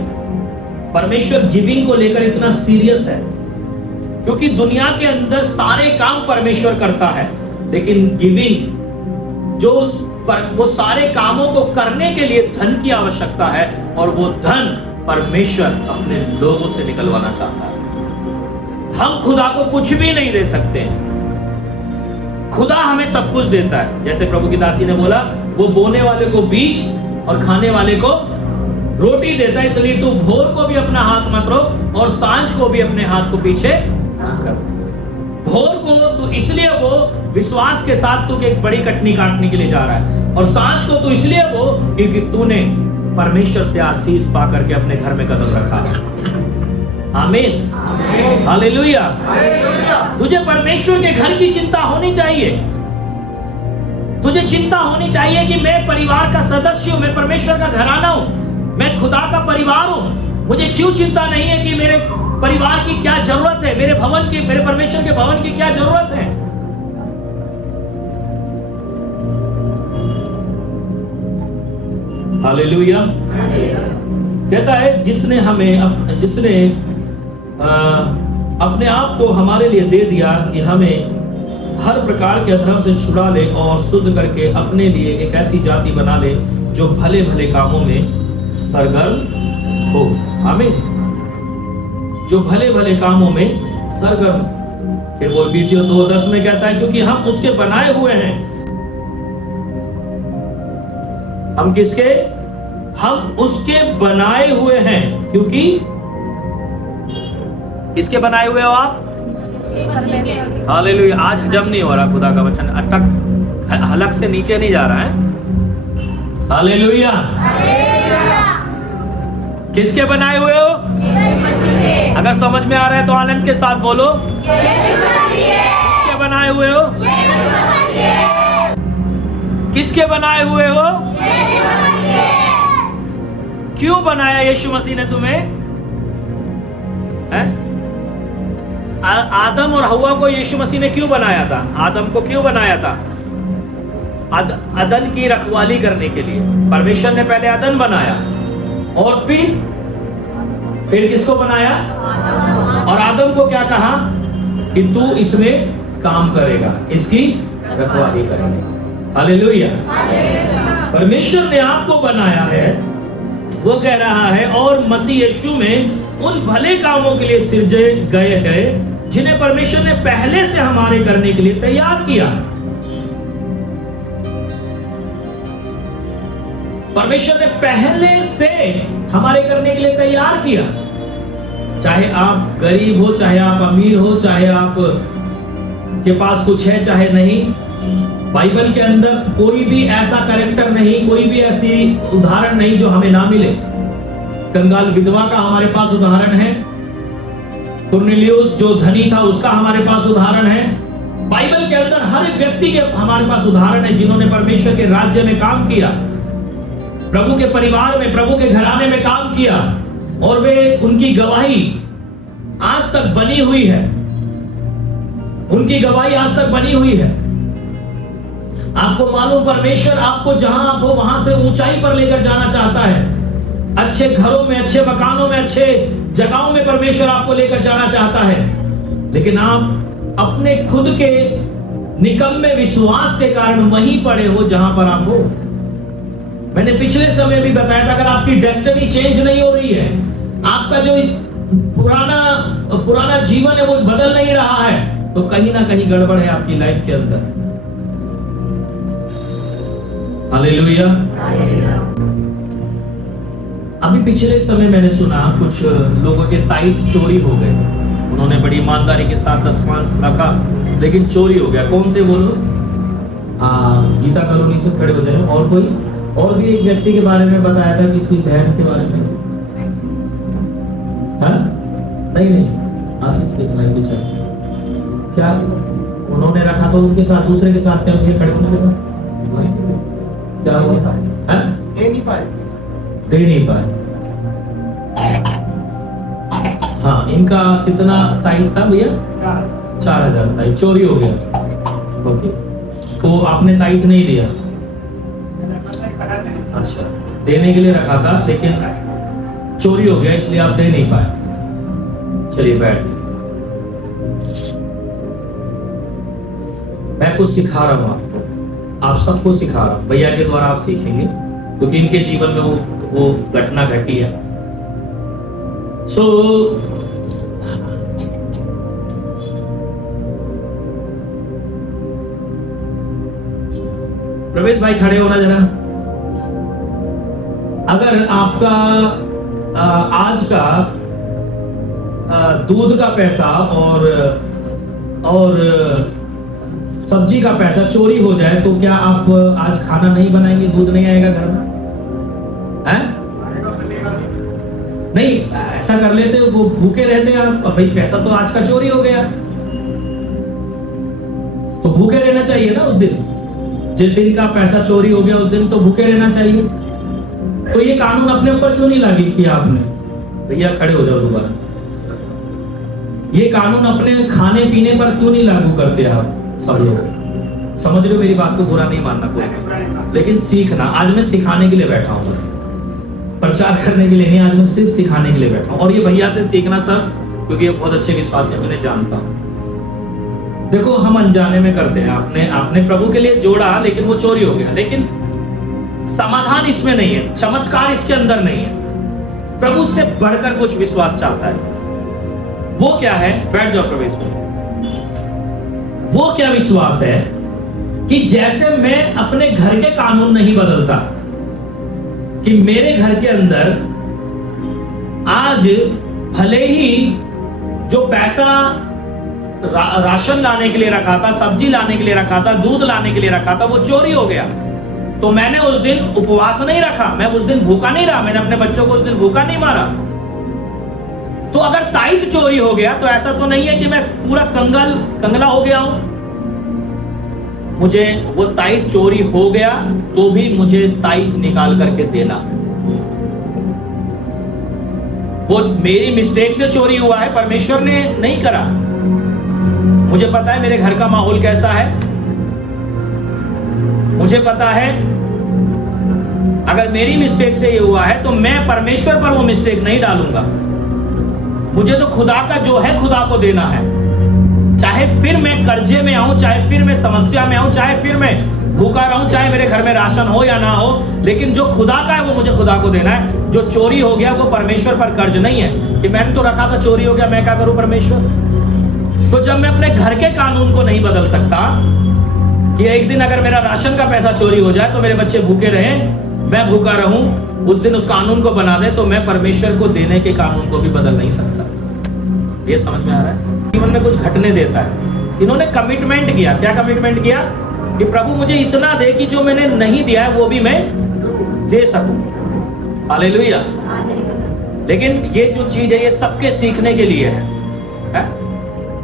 परमेश्वर गिविंग को लेकर इतना सीरियस है क्योंकि दुनिया के अंदर सारे काम परमेश्वर करता है, लेकिन गिविंग वो सारे कामों को करने के लिए धन की आवश्यकता है और वो धन परमेश्वर अपने लोगों से निकलवाना चाहता है। हम खुदा को कुछ भी नहीं दे सकते, खुदा हमें सब कुछ देता है। जैसे प्रभु की दासी ने बोला, वो बोने वाले को बीज और खाने वाले को रोटी देता है, इसलिए तू भोर को भी अपना हाथ मत रोक और सांझ को भी अपने हाथ को पीछे न कर। भोर को तू इसलिए वो विश्वास के साथ तू एक बड़ी कटनी काटने के लिए जा रहा है, और सांझ को तू इसलिए वो क्योंकि तूने परमेश्वर से आशीष पा करके अपने घर में कदम रखा। आमीन, हालेलुया। तुझे परमेश्वर के घर की चिंता होनी चाहिए। तुझे चिंता होनी चाहिए कि मैं परिवार का सदस्य हूं, मैं परमेश्वर का घराना हूं, मैं खुदा का परिवार हूं। मुझे क्यों चिंता नहीं है कि मेरे परिवार की क्या जरूरत है, मेरे भवन की, मेरे परमेश्वर के भवन की क्या जरूरत है। हालेलुया। कहता है जिसने अपने आप को हमारे लिए दे दिया कि हमें हर प्रकार के अधर्म से छुड़ा ले और शुद्ध करके अपने लिए एक ऐसी जाति बना ले जो भले भले कामों में सरगर्म हो। आमीन। जो भले भले कामों में सरगर्म। फिर वो इफिसियों 2:10 में कहता है क्योंकि हम उसके बनाए हुए हैं। हम किसके? हम उसके बनाए हुए हैं। क्योंकि किसके बनाए हुए हो आप? हालेलुया। आज हजम नहीं हो रहा खुदा का वचन, अटक हलक से नीचे नहीं जा रहा है। हालेलुया। किसके बनाए हुए हो? अगर समझ में आ रहा है तो आनंद के साथ बोलो, किसके बनाए हुए हो? किसके बनाए हुए हो? क्यों बनाया यीशु मसीह ने तुम्हें? है? आदम और हव्वा को यीशु मसीह ने क्यों बनाया था? आदम को क्यों बनाया था? अदन की रखवाली करने के लिए। परमेश्वर ने पहले अदन बनाया और फिर किसको बनाया? और आदम को क्या कहा कि तू इसमें काम करेगा, इसकी रखवाली करेगा। हालेलुया। परमेश्वर ने आपको बनाया है, वो कह रहा है, और मसीह यीशु में उन भले कामों के लिए सिरजे गए हैं जिन्हें परमेश्वर ने पहले से हमारे करने के लिए तैयार किया। परमेश्वर ने पहले से हमारे करने के लिए तैयार किया। चाहे आप गरीब हो, चाहे आप अमीर हो, चाहे आप के पास कुछ है चाहे नहीं, बाइबल के अंदर कोई भी ऐसा कैरेक्टर नहीं, कोई भी ऐसी उदाहरण नहीं जो हमें ना मिले। कंगाल विधवा का हमारे पास उदाहरण है, कुरनेलियुस जो धनी था उसका हमारे पास उदाहरण है। बाइबल के अंदर हर एक व्यक्ति के हमारे पास उदाहरण है जिन्होंने परमेश्वर के राज्य में काम किया, प्रभु के परिवार में, प्रभु के घराने में काम किया, और वे उनकी गवाही आज तक बनी हुई है। उनकी गवाही आज तक बनी हुई है। आपको मालूम, परमेश्वर आपको जहां आप हो वहां से ऊंचाई पर लेकर जाना चाहता है। अच्छे घरों में, अच्छे मकानों में, अच्छे जगहों में परमेश्वर आपको लेकर जाना चाहता है, लेकिन आप अपने खुद के निकम्मे विश्वास के कारण वहीं पड़े हो जहां पर आप हो। मैंने पिछले समय भी बताया था, अगर आपकी डेस्टिनी चेंज नहीं हो रही है, आपका जो पुराना जीवन है वो बदल नहीं रहा है, तो कहीं ना कहीं गड़बड़ है आपकी लाइफ के अंदर। हालेलुया। अभी पिछले समय मैंने सुना कुछ लोगों के ताइथ चोरी हो गए। उन्होंने बड़ी ईमानदारी के साथ दशमांश रखा, लेकिन चोरी हो गया। कौन थे वो लोग? गीता कॉलोनी से खड़े हो जाए। और कोई और भी एक व्यक्ति के बारे में बताया था, किसी बहन के बारे में। नहीं, आशीष के से क्या उन्होंने रखा तो उनके साथ, दूसरे के साथ क्या खड़े होने के बाद क्या हुआ था? दे नहीं पाए। हाँ, इनका कितना ताइथ था भैया? 4000 ताइथ चोरी हो गया। ओके, तो आपने ताइथ नहीं दिया? अच्छा, देने के लिए रखा था लेकिन चोरी हो गया, इसलिए आप दे नहीं पाए। चलिए बैठ। मैं कुछ सिखा रहा हूं आपको, आप सबको सिखा रहा हूं। भैया के द्वारा आप सीखेंगे, क्योंकि इनके जीवन में वो घटना घटी है। प्रवेश भाई खड़े होना जरा। अगर आपका आज का दूध का पैसा और सब्जी का पैसा चोरी हो जाए तो क्या आप आज खाना नहीं बनाएंगे? दूध नहीं आएगा घर में? हैं? नहीं, ऐसा कर लेते वो भूखे रहते आप। भाई पैसा तो आज का चोरी हो गया, तो भूखे रहना चाहिए ना उस दिन। जिस दिन का पैसा चोरी हो गया उस दिन तो भूखे रहना चाहिए। तो ये कानून अपने ऊपर क्यों नहीं लागू किया आपने? भैया खड़े हो जाओ दोबारा। ये कानून अपने खाने पीने पर क्यों नहीं लागू करते आप? समझ रहे हो मेरी बात को? बुरा नहीं मानना कोई, लेकिन सीखना। आज मैं सिखाने के लिए बैठा हूं, बस प्रचार करने के लिए नहीं। आज मैं सिर्फ सिखाने के लिए बैठा हूं, और ये भैया से सीखना सब, क्योंकि ये बहुत अच्छे विश्वास है, मैंने जानता हूं। देखो, हम अनजाने में करते हैं। आपने प्रभु के लिए जोड़ा लेकिन वो चोरी हो गया, लेकिन समाधान इसमें नहीं है, चमत्कार इसके अंदर नहीं है। प्रभु से बढ़कर कुछ विश्वास चाहता है। वो क्या है? बैठ जाओ प्रवेश में। वो क्या विश्वास है कि जैसे मैं अपने घर के कानून नहीं बदलता, कि मेरे घर के अंदर आज भले ही जो पैसा राशन लाने के लिए रखा था, सब्जी लाने के लिए रखा था, दूध लाने के लिए रखा था, वो चोरी हो गया, तो मैंने उस दिन उपवास नहीं रखा, मैं उस दिन भूखा नहीं रहा, मैंने अपने बच्चों को उस दिन भूखा नहीं मारा। तो अगर ताइथ चोरी हो गया तो ऐसा तो नहीं है कि मैं पूरा कंगला हो गया हूं। मुझे वो ताइथ चोरी हो गया तो भी मुझे ताइथ निकाल करके देना। वो मेरी मिस्टेक से चोरी हुआ है, परमेश्वर ने नहीं करा। मुझे पता है मेरे घर का माहौल कैसा है, मुझे पता है अगर मेरी मिस्टेक से ये हुआ है तो मैं परमेश्वर पर वो मिस्टेक नहीं डालूंगा। मुझे तो खुदा का जो है खुदा को देना है, चाहे फिर मैं कर्जे में आऊं, चाहे फिर मैं समस्या में आऊं, चाहे फिर मैं भूखा रहूं, चाहे मेरे घर में राशन हो या ना हो, लेकिन जो खुदा का है वो मुझे खुदा को देना है। जो चोरी हो गया वो परमेश्वर पर कर्ज नहीं है कि मैंने तो रखा था चोरी हो गया, मैं क्या करूं परमेश्वर। तो जब मैं अपने घर के कानून को नहीं बदल सकता कि एक दिन अगर मेरा राशन का पैसा चोरी हो जाए तो मेरे बच्चे भूखे रहें, मैं भूखा रहूं, उस दिन उस कानून को बना दे, तो मैं परमेश्वर को देने के कानून को भी बदल नहीं सकता। ये समझ में आ रहा है? जीवन में कुछ घटने देता है। इन्होंने कमिटमेंट किया। क्या कमिटमेंट किया? कि प्रभु मुझे इतना दे कि जो मैंने नहीं दिया है वो भी मैं दे सकूं। हालेलुया। लेकिन ये जो चीज है ये सबके सीखने के लिए है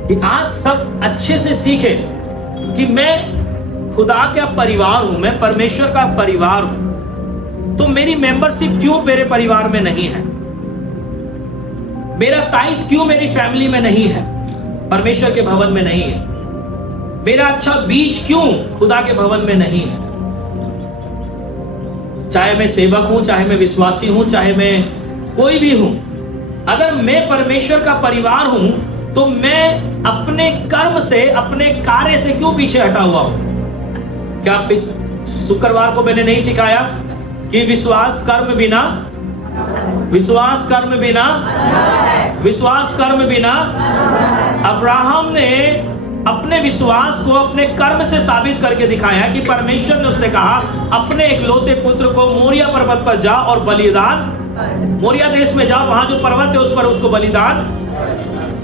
कि आज सब अच्छे से सीखे कि मैं खुदा का परिवार हूं, मैं परमेश्वर का परिवार हूं, तो मेरी मेंबरशिप क्यों मेरे परिवार में नहीं है, मेरा ताइद क्यों मेरी फैमिली में नहीं है, परमेश्वर के भवन में नहीं है, मेरा अच्छा बीज क्यों खुदा के भवन में नहीं है। चाहे मैं सेवक हूं, चाहे मैं विश्वासी हूं, चाहे मैं कोई भी हूं, अगर मैं परमेश्वर का परिवार हूं तो मैं अपने कर्म से, अपने कार्य से क्यों पीछे हटा हुआ हूं। क्या शुक्रवार को मैंने नहीं सिखाया कि विश्वास कर्म बिना, विश्वास कर्म बिना, विश्वास कर्म बिना। अब्राहम ने अपने विश्वास को अपने कर्म से साबित करके दिखाया कि परमेश्वर ने उससे कहा अपने एकलौते पुत्र को मोरिया पर्वत पर जा और बलिदान, मोरिया देश में जा, वहां जो पर्वत है उस पर उसको बलिदान।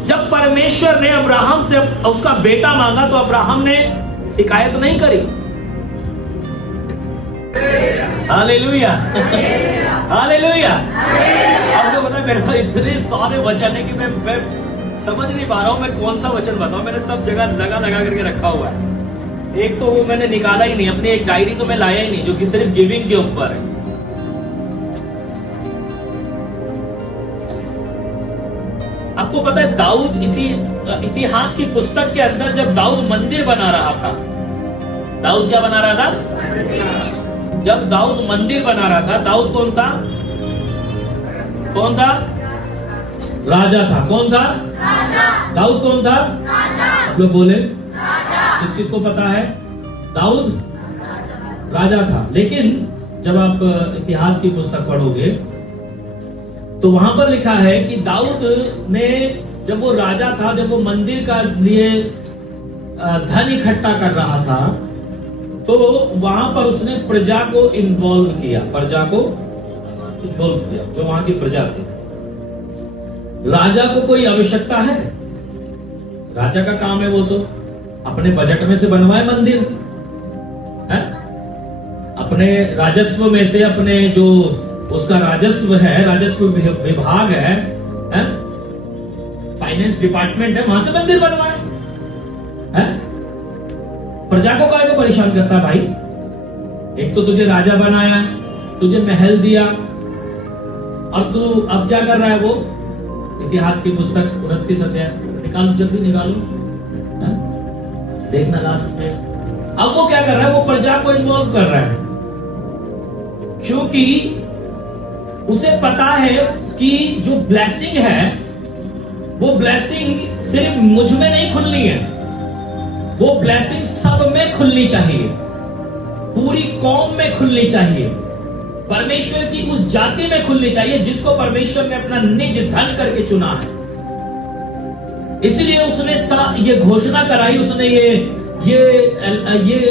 जब परमेश्वर ने अब्राहम से उसका बेटा मांगा तो अब्राहम ने शिकायत नहीं करी। Hallelujah, hallelujah. आपको पता है मेरे पास इतने सारे वचन है कि मैं समझ नहीं पा रहा हूं मैं कौन सा वचन बताऊं। मैंने सब जगह लगा लगा करके रखा हुआ है। एक तो वो मैंने निकाला ही नहीं, अपनी एक डायरी तो मैं लाया ही नहीं जो कि सिर्फ गिविंग के ऊपर है। आपको पता है दाऊद इतिहास की पुस्तक के अंदर जब दाऊद मंदिर बना रहा था, दाऊद क्या बना रहा था? जब दाऊद मंदिर बना रहा था, दाऊद कौन था? कौन था? राजा था। कौन था? राजा। दाऊद कौन था? राजा। आप लोग बोले किस किस को पता है? दाऊद राजा था। लेकिन जब आप इतिहास की पुस्तक पढ़ोगे तो वहां पर लिखा है कि दाऊद ने जब वो राजा था, जब वो मंदिर का लिए धन इकट्ठा कर रहा था, तो वहां पर उसने प्रजा को इन्वॉल्व किया, प्रजा को इन्वॉल्व किया, जो वहां की प्रजा थी। राजा को कोई आवश्यकता है? राजा का काम है वो तो अपने बजट में से बनवाए मंदिर है, अपने राजस्व में से, अपने जो उसका राजस्व है, राजस्व विभाग है, फाइनेंस डिपार्टमेंट है, वहां से मंदिर बनवाए है? प्रजा को काहे को परेशान करता भाई? एक तो तुझे राजा बनाया, तुझे महल दिया, और तू अब क्या कर रहा है? वो इतिहास की पुस्तक 29 अध्याय निकालो, जल्दी निकालो, देखना लास्ट में। अब वो क्या कर रहा है? वो प्रजा को इन्वॉल्व कर रहा है, क्योंकि उसे पता है कि जो ब्लेसिंग है वो ब्लेसिंग सिर्फ मुझ में नहीं खुलनी है, वो ब्लेसिंग सब में खुलनी चाहिए, पूरी कौम में खुलनी चाहिए, परमेश्वर की उस जाति में खुलनी चाहिए जिसको परमेश्वर ने अपना निज धन करके चुना है। इसलिए उसने ये घोषणा कराई, उसने ये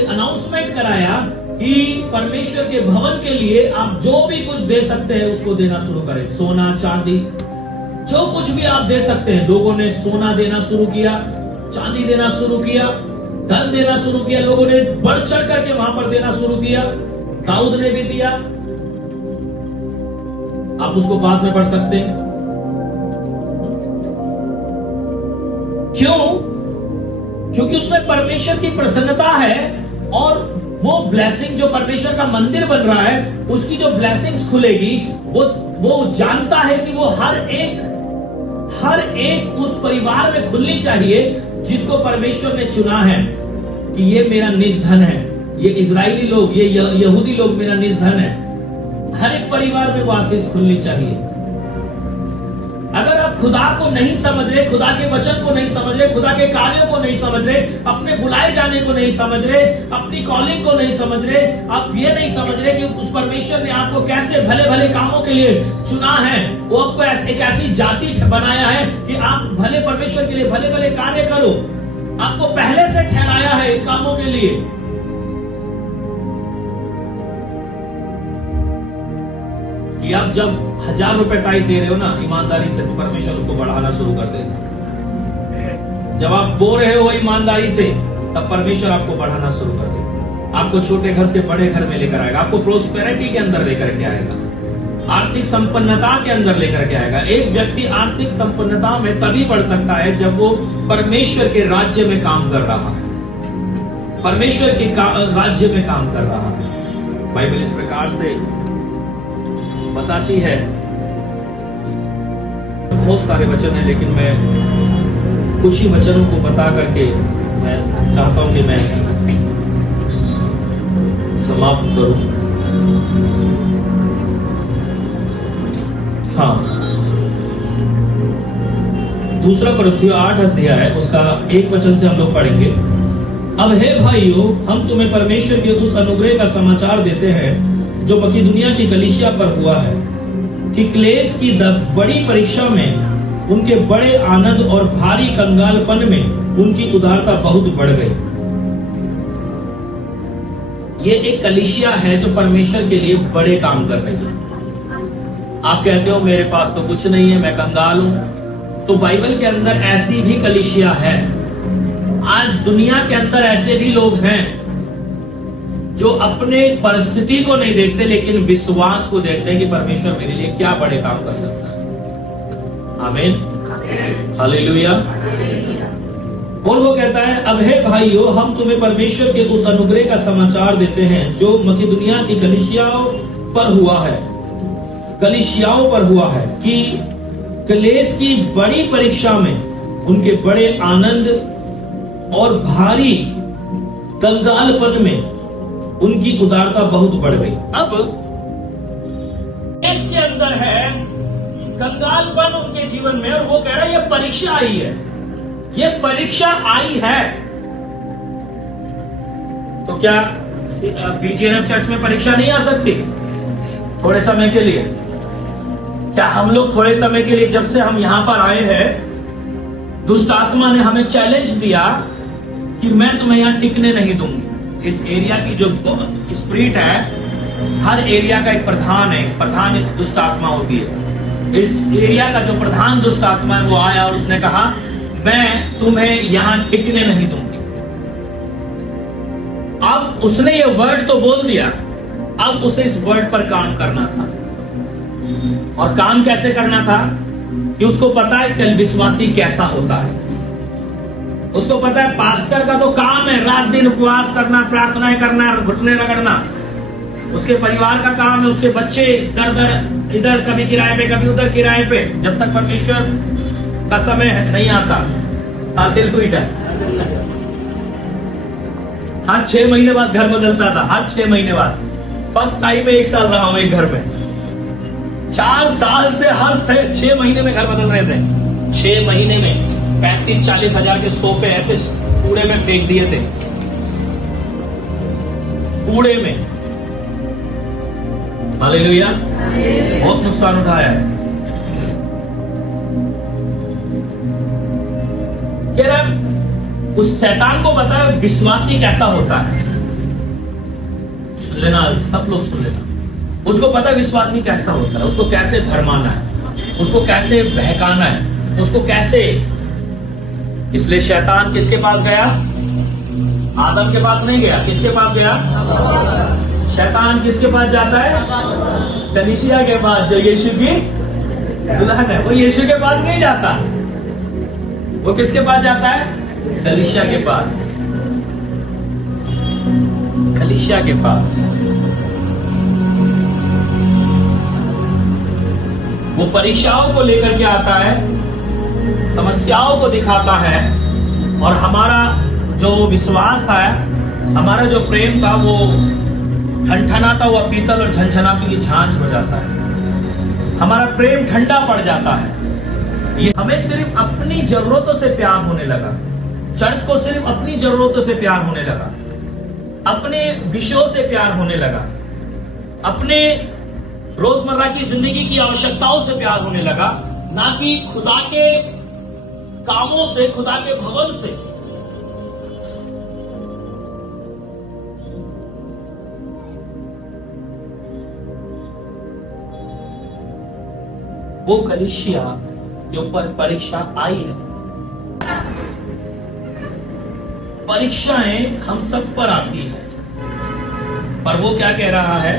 अनाउंसमेंट कराया कि परमेश्वर के भवन के लिए आप जो भी कुछ दे सकते हैं उसको देना शुरू करें। सोना चांदी जो कुछ भी आप दे सकते हैं। लोगों ने सोना देना शुरू किया, चांदी देना शुरू किया, धन देना शुरू किया, लोगों ने बढ़ चढ़ करके वहां पर देना शुरू किया। दाऊद ने भी दिया, आप उसको बाद में पढ़ सकते हैं। क्यों? क्योंकि उसमें परमेश्वर की प्रसन्नता है और वो ब्लेसिंग जो परमेश्वर का मंदिर बन रहा है, उसकी जो ब्लेसिंग्स खुलेगी, वो जानता है कि वो हर एक उस परिवार में खुलनी चाहिए जिसको परमेश्वर ने चुना है कि ये मेरा निज धन है, ये इजरायली लोग, ये यहूदी लोग मेरा निज धन है। हर एक परिवार में वो आशीष खुलनी चाहिए। अगर आप खुदा को नहीं समझ रहे, खुदा के वचन को नहीं समझ रहे, खुदा के कार्यों को नहीं समझ रहे, अपने बुलाए जाने को नहीं समझ रहे, अपनी कॉलिंग को नहीं समझ रहे, आप ये नहीं समझ रहे कि उस परमेश्वर ने आपको कैसे भले भले कामों के लिए चुना है, वो आपको एक ऐसी जाति बनाया है कि आप भले परमेश्वर के लिए भले भले कार्य करो। आपको पहले से ठहराया है इन कामों के लिए। कि आप जब 1000 रुपए टाइप दे रहे हो ना ईमानदारी से, तो परमेश्वर उसको बढ़ाना शुरू कर देगा। जब आप बो रहे हो ईमानदारी से, तब परमेश्वर आपको बढ़ाना शुरू कर देगा। आपको छोटे घर से बड़े घर में लेकर आएगा, आपको प्रोस्पेरिटी के अंदर लेकर के आएगा, आर्थिक संपन्नता के अंदर लेकर के आएगा। एक व्यक्ति आर्थिक संपन्नता में तभी बढ़ सकता है जब वो परमेश्वर के राज्य में काम कर रहा है, परमेश्वर के राज्य में काम कर रहा है। बाइबल इस प्रकार से बताती है, बहुत सारे वचन हैं, लेकिन मैं कुछ ही वचनों को बता करके मैं चाहता हूं कि मैं समाप्त करूं। हाँ, 2 कुरिन्थियों 8 अध्याय उसका 1 वचन से हम लोग पढ़ेंगे। अब हे भाइयों, हम तुम्हें परमेश्वर के उस अनुग्रह का समाचार देते हैं जो मकिदुनिया की कलीसिया पर हुआ है, कि क्लेश की बड़ी परीक्षा में उनके बड़े आनंद और भारी कंगालपन में उनकी उदारता बहुत बढ़ गई। ये एक कलीसिया है जो परमेश्वर के लिए बड़े काम कर रही है। आप कहते हो मेरे पास तो कुछ नहीं है, मैं कंगाल हूं, तो बाइबल के अंदर ऐसी भी कलीसिया है। आज दुनिया के अंदर ऐसे भी लोग हैं जो अपने परिस्थिति को नहीं देखते, लेकिन विश्वास को देखते हैं कि परमेश्वर मेरे लिए क्या बड़े काम कर सकता है। आमीन, हालेलुया। और वो कहता है, अब हे भाइयों, हम तुम्हें परमेश्वर के उस अनुग्रह का समाचार देते हैं जो मकिदुनिया की कलीसियाओं पर हुआ है, कलीसियाओं पर हुआ है, कि क्लेश की बड़ी परीक्षा में उनके बड़े आनंद और भारी कंगालपन में उनकी उदारता बहुत बढ़ गई। अब इसके अंदर है कंगालपन उनके जीवन में, और वो कह रहा है ये परीक्षा आई है, ये परीक्षा आई है। तो क्या बीजीएनएफ चर्च में परीक्षा नहीं आ सकती थोड़े समय के लिए? क्या हम लोग थोड़े समय के लिए, जब से हम यहां पर आए हैं, दुष्ट आत्मा ने हमें चैलेंज दिया कि मैं तुम्हें यहां टिकने नहीं दूंगी। इस एरिया की जो स्पिरिट है, हर एरिया का एक प्रधान दुष्ट आत्मा होती है। इस एरिया का जो प्रधान दुष्ट आत्मा है, वो आया और उसने कहा मैं तुम्हें यहां टिकने नहीं दूंगी। अब उसने ये वर्ड तो बोल दिया, अब उसे इस वर्ड पर काम करना था। और काम कैसे करना था? कि उसको पता है कि विश्वासी कैसा होता है। उसको पता है पास्टर का तो काम है रात दिन उपवास करना, प्रार्थनाएं करना, घुटने रगड़ना। उसके परिवार का काम है, उसके बच्चे दर दर इधर कभी किराए पे कभी उधर किराए पे, जब तक परमेश्वर का समय नहीं आता। दिल को इधर हर 6 महीने बाद घर बदलता था, हर 6 महीने बाद। फर्स्ट टाइम में 1 साल रहा हूं एक घर में, 4 साल से हर 6 महीने में घर बदल रहे थे। 6 महीने में 35-40 हजार के सोफे ऐसे कूड़े में फेंक दिए थे, कूड़े में। हालेलुया, बहुत नुकसान उठाया है। कह रहा उस शैतान को पता है विश्वासी कैसा होता है। सुन लेना, सब लोग सुन लेना। उसको पता है विश्वासी कैसा होता है, उसको कैसे भरमाना है, उसको कैसे बहकाना है, उसको कैसे। इसलिए शैतान किसके पास गया? आदम के पास नहीं गया। किसके पास गया? शैतान किसके पास जाता है? कलीसिया के पास, जो यीशु की दुल्हन है। वो यीशु के पास नहीं जाता, वो किसके पास जाता है? कलीसिया के पास। कलीसिया के पास। वो परीक्षाओं को लेकर के आता है, समस्याओं को दिखाता है, और हमारा जो विश्वास था, हमारा जो प्रेम था, वो ठनठनाता हुआ पीतल और झनझनाती हुई झांझ हो जाता है। हमारा प्रेम ठंडा पड़ जाता है। ये हमें सिर्फ अपनी जरूरतों से प्यार होने लगा। चर्च को सिर्फ अपनी जरूरतों से प्यार होने लगा, अपने विषयों से प्यार होने लगा, अपने रोजमर्रा की जिंदगी की आवश्यकताओं से प्यार होने लगा, ना कि खुदा के कामों से, खुदा के भवन से। वो कलीसिया के ऊपर परीक्षा आई है। परीक्षाएं हम सब पर आती है, पर वो क्या कह रहा है?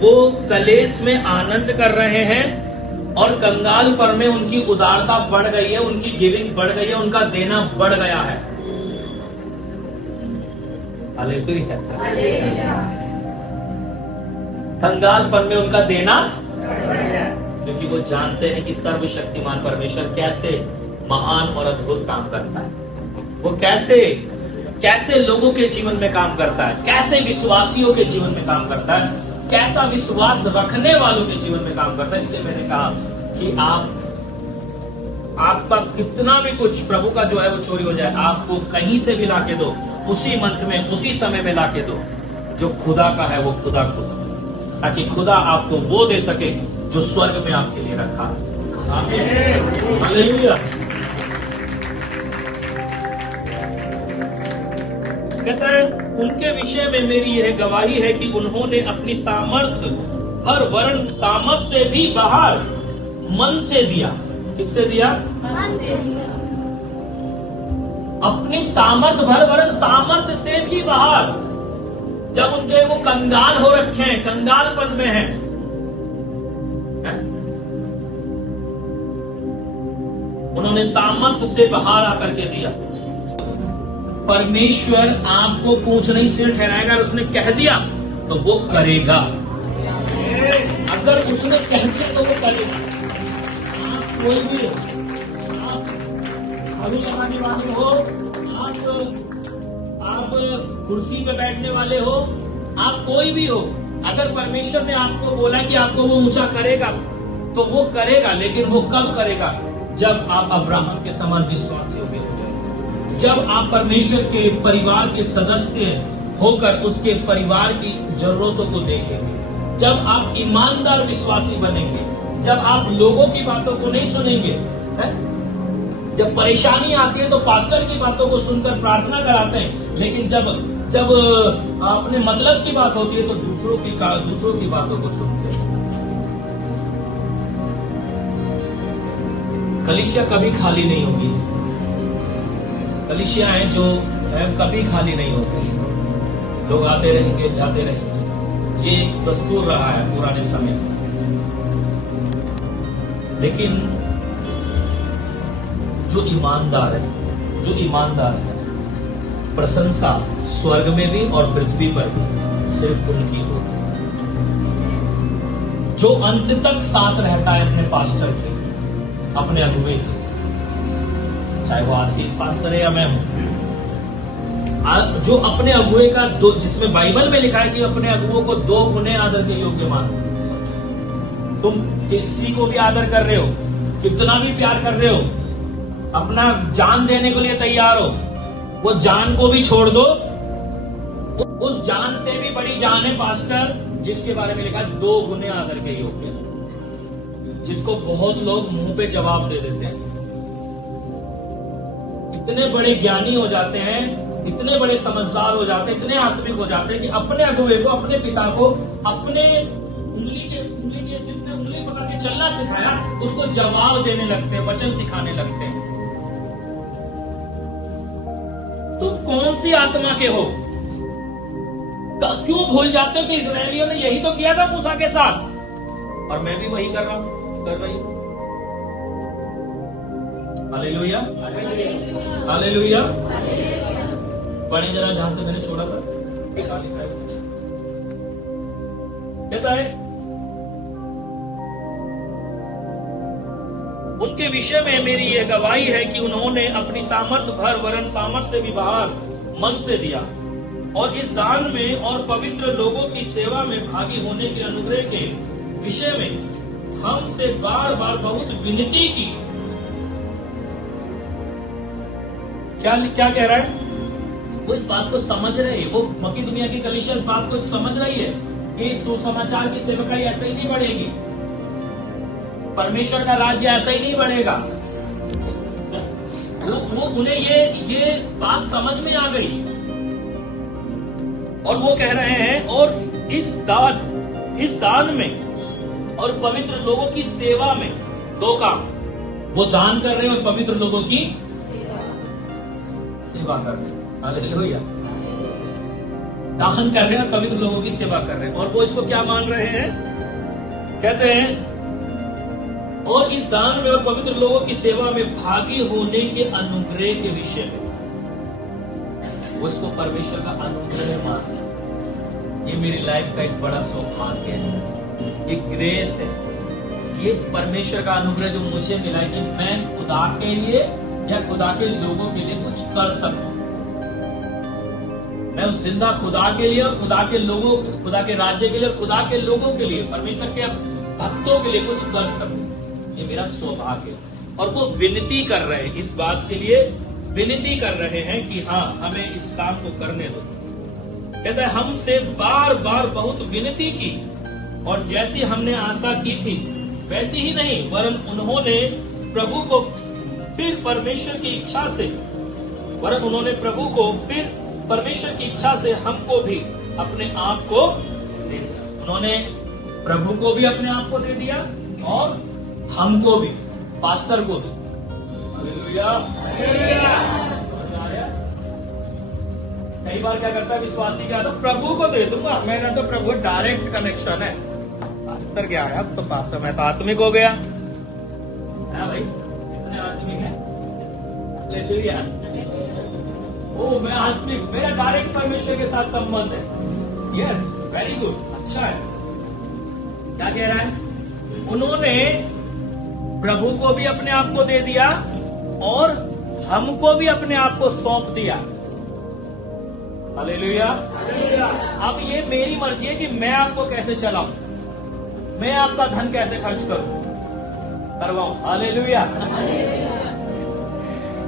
वो कलेश में आनंद कर रहे हैं और कंगाल पर में उनकी उदारता बढ़ गई है, उनकी गिविंग बढ़ गई है, उनका देना बढ़ गया है। कंगाल पर में उनका देना, क्योंकि वो जानते हैं कि सर्वशक्तिमान परमेश्वर कैसे महान और अद्भुत काम करता है। वो कैसे लोगों के जीवन में काम करता है, कैसे विश्वासियों के जीवन में काम करता है, कैसा विश्वास रखने वालों के जीवन में काम करता है। इसलिए मैंने कहा कि आपका कितना भी कुछ प्रभु का जो है वो चोरी हो जाए, आपको कहीं से भी लाके दो, उसी मंथ में, उसी समय में लाके दो। जो खुदा का है वो खुदा को, ताकि खुदा आपको वो दे सके जो स्वर्ग में आपके लिए रखा है। हालेलुया। कहता है उनके विषय में मेरी यह गवाही है कि उन्होंने अपनी सामर्थ्य हर वर्ण सामर्थ से भी बाहर मन से दिया। किससे दिया? अपनी सामर्थ भर वर्ण सामर्थ्य से भी बाहर। जब उनके वो कंगाल हो रखे हैं, कंगालपन में हैं, उन्होंने सामर्थ्य से बाहर आकर के दिया। परमेश्वर आपको पूछ नहीं सिर ठहराएगा। अगर उसने कह दिया तो वो करेगा। अगर उसने कह दिया तो वो करेगा। आप कोई भी हो, आप अभी लगाने वाले हो, आप कुर्सी पे बैठने वाले हो, आप कोई भी हो, अगर परमेश्वर ने आपको बोला कि आपको वो ऊंचा करेगा तो वो करेगा। लेकिन वो कब करेगा? जब आप अब्राहम के समान विश्वासी हो जाए, जब आप परमेश्वर के परिवार के सदस्य होकर उसके परिवार की जरूरतों को देखेंगे, जब आप ईमानदार विश्वासी बनेंगे, जब आप लोगों की बातों को नहीं सुनेंगे। जब परेशानी आती है तो पास्टर की बातों को सुनकर प्रार्थना कराते हैं, लेकिन जब अपने मतलब की बात होती है तो दूसरों की बातों को सुनते हैं। कलीसिया कभी खाली नहीं होगी। कलीसिया है जो कभी खाली नहीं होती। लोग आते रहेंगे, जाते रहेंगे। ये एक दस्तूर रहा है पुराने समय से। लेकिन जो ईमानदार है, प्रशंसा स्वर्ग में भी और पृथ्वी पर भी सिर्फ उनकी होगी। जो अंत तक साथ रहता है अपने पास्टर के, अपने अगुवे के, चाहे वो आशीष पास्टर है या मैं हूं, जो अपने अगुवे का दो, जिसमें बाइबल में लिखा है कि अपने अगुओं को 2 गुने आदर के योग्य मानो। तुम किसी को भी आदर कर रहे हो, कितना भी प्यार कर रहे हो, अपना जान देने के लिए तैयार हो, वो जान को भी छोड़ दो। उस जान से भी बड़ी जान है पास्टर, जिसके बारे में लिखा है 2 गुने आदर के योग्य, जिसको बहुत लोग मुंह पे जवाब दे देते हैं। इतने बड़े ज्ञानी हो जाते हैं, इतने बड़े समझदार हो जाते हैं, इतने आत्मिक हो जाते हैं कि अपने अगुवे को, अपने पिता को, अपने उंगली के जिसने उंगली पकड़ के चलना सिखाया, उसको जवाब देने लगते हैं, वचन सिखाने लगते हैं। तुम कौन सी आत्मा के हो? क्यों भूल जाते हो कि इस्राएलियों ने यही तो किया था मूसा के साथ, और मैं भी वही कर रही हूं। Hallelujah, hallelujah. पढ़े जरा जहां से मैंने छोड़ा था। कहता है उनके विषय में मेरी यह गवाही है कि उन्होंने अपनी सामर्थ भर वरन सामर्थ से भी बाहर मन से दिया और इस दान में और पवित्र लोगों की सेवा में भागी होने के अनुग्रह के विषय में हमसे बार बार बहुत विनती की। क्या कह रहा है? वो इस बात को समझ रहे हैं, वो मक्की दुनिया की कलीसिया इस बात को समझ रही है कि सुसमाचार की सेवकाई ऐसे ही नहीं बढ़ेगी, परमेश्वर का राज्य ऐसा ही नहीं बढ़ेगा। वो उन्हें ये बात समझ में आ गई और वो कह रहे हैं और इस दान में और पवित्र लोगों की सेवा में, दो काम, वो दान कर रहे हैं और पवित्र लोगों की सेवा कर रहे हैं। हालेलुया। दान कर रहे हैं और पवित्र लोगों की सेवा कर रहे हैं। और वो इसको क्या मान रहे हैं? कहते हैं और इस दान में और पवित्र लोगों की सेवा में भागी होने के अनुग्रह के विषय में, वो इसको परमेश्वर का अनुग्रह मानते हैं। ये मेरी लाइफ का एक बड़ा सौभाग्य है, एक ग्रेस है, ये परमेश्वर का अनुग्रह जो मुझे मिला है कि मैं खुदा के लिए या खुदा के लोगों के लिए कुछ कर सकूं। मैं उस जिंदा खुदा के लिए और खुदा के लोगों, खुदा के राज्य के लिए और खुदा के लोगों के लिए, परमेश्वर के भक्तों के लिए कुछ कर सकूं, ये मेरा सौभाग्य है। और वो विनती कर रहे हैं, इस बात के लिए विनती कर रहे हैं कि हाँ, हमें इस काम को करने दो। कहता है हमसे बार बार बहुत विनती की और जैसी हमने आशा की थी वैसी ही नहीं, वरन उन्होंने प्रभु को फिर परमेश्वर की इच्छा से, परमेश्वर की इच्छा से हमको भी अपने आप को दे दिया। उन्होंने प्रभु को भी अपने आप को दे दिया और हमको भी, पास्टर को भी। हालेलुया। कई बार क्या करता है विश्वासी, क्या तो प्रभु को दे दूंगा, मेरा तो प्रभु डायरेक्ट कनेक्शन है। पास्टर क्या है, अब तो पास्टर, मैं तो आत्मिक हो गया। भाई कितने आत्मिक है? हालेलुया। ओ मैं आत्मिक, मेरा डायरेक्ट परमेश्वर के साथ संबंध है। यस, वेरी गुड, अच्छा है। क्या कह रहा है? उन्होंने प्रभु को भी अपने आप को दे दिया और हमको भी अपने आप को सौंप दिया। हालेलुया। अब ये मेरी मर्जी है कि मैं आपको कैसे चलाऊं, मैं आपका धन कैसे खर्च करवाऊं। हालेलुया।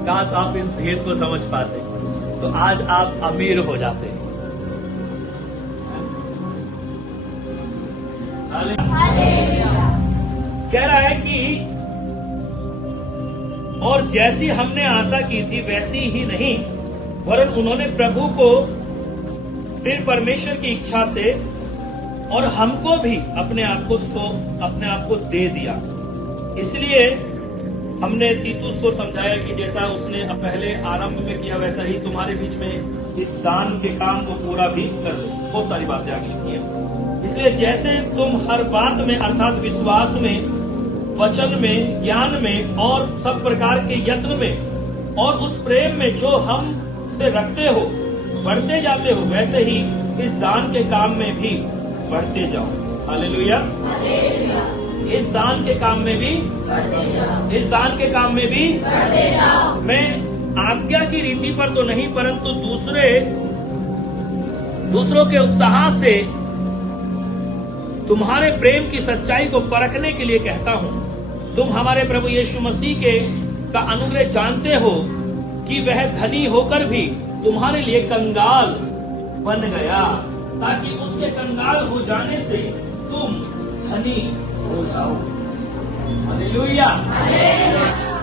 काश आप इस भेद को समझ पाते तो आज आप अमीर हो जाते। कह रहा है कि और जैसी हमने आशा की थी वैसी ही नहीं, वरन उन्होंने प्रभु को फिर परमेश्वर की इच्छा से और हमको भी अपने आप को दे दिया। इसलिए हमने तीतुस को समझाया कि जैसा उसने पहले आरंभ में किया वैसा ही तुम्हारे बीच में इस दान के काम को पूरा भी कर दो। बहुत सारी बातें आगे लिखी है। इसलिए जैसे तुम हर बात में अर्थात विश्वास में, वचन में, ज्ञान में और सब प्रकार के यत्न में और उस प्रेम में जो हम से रखते हो बढ़ते जाते हो, वैसे ही इस दान के काम में भी बढ़ते जाओ। हालेलुया। इस दान के काम में भी इस दान के काम में भी मैं आज्ञा की रीति पर तो नहीं, परंतु दूसरों के उत्साह से तुम्हारे प्रेम की सच्चाई को परखने के लिए कहता हूं। तुम हमारे प्रभु यीशु मसीह का अनुग्रह जानते हो कि वह धनी होकर भी तुम्हारे लिए कंगाल बन गया, ताकि उसके कंगाल हो जाने से तुम धनी हो जाओ। हालेलुया।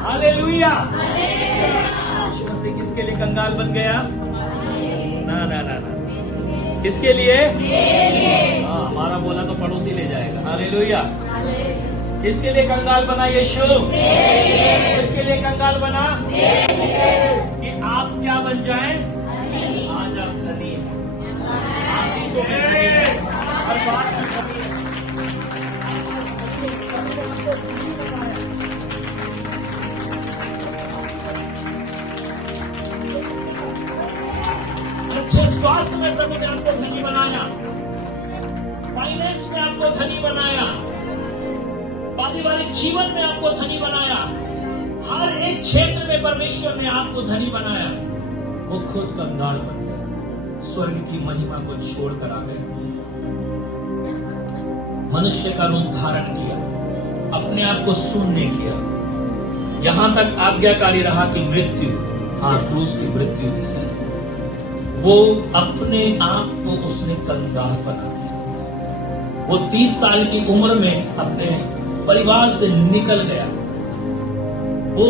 हालेलुया। यीशु मसीह किसके लिए कंगाल बन गया? ना ना ना ना, किसके लिए? हाँ, हमारा बोला तो पड़ोसी ले जाएगा। हालेलुया। किसके लिए कंगाल बना यीशु? किसके लिए कंगाल बना? कि आप क्या बन जाएं? आज आप धनी हैं। हर बात में कमी है। अच्छे स्वास्थ्य में प्रभु ने आपको धनी बनाया, फाइनेंस में आपको धनी बनाया, पारिवारिक जीवन में आपको धनी बनाया, हर एक क्षेत्र में परमेश्वर ने आपको धनी बनाया। वो खुद कंगाल बन गया, स्वर्ग की महिमा को छोड़कर आ गया, मनुष्य का रूप धारण किया, अपने आप को शून्य किया, यहां तक आज्ञाकारी रहा कि मृत्यु, क्रूस की मृत्यु भी सही। वो अपने आप को उसने कंगाल बना दिया। वो 30 साल की उम्र में अपने परिवार से निकल गया। वो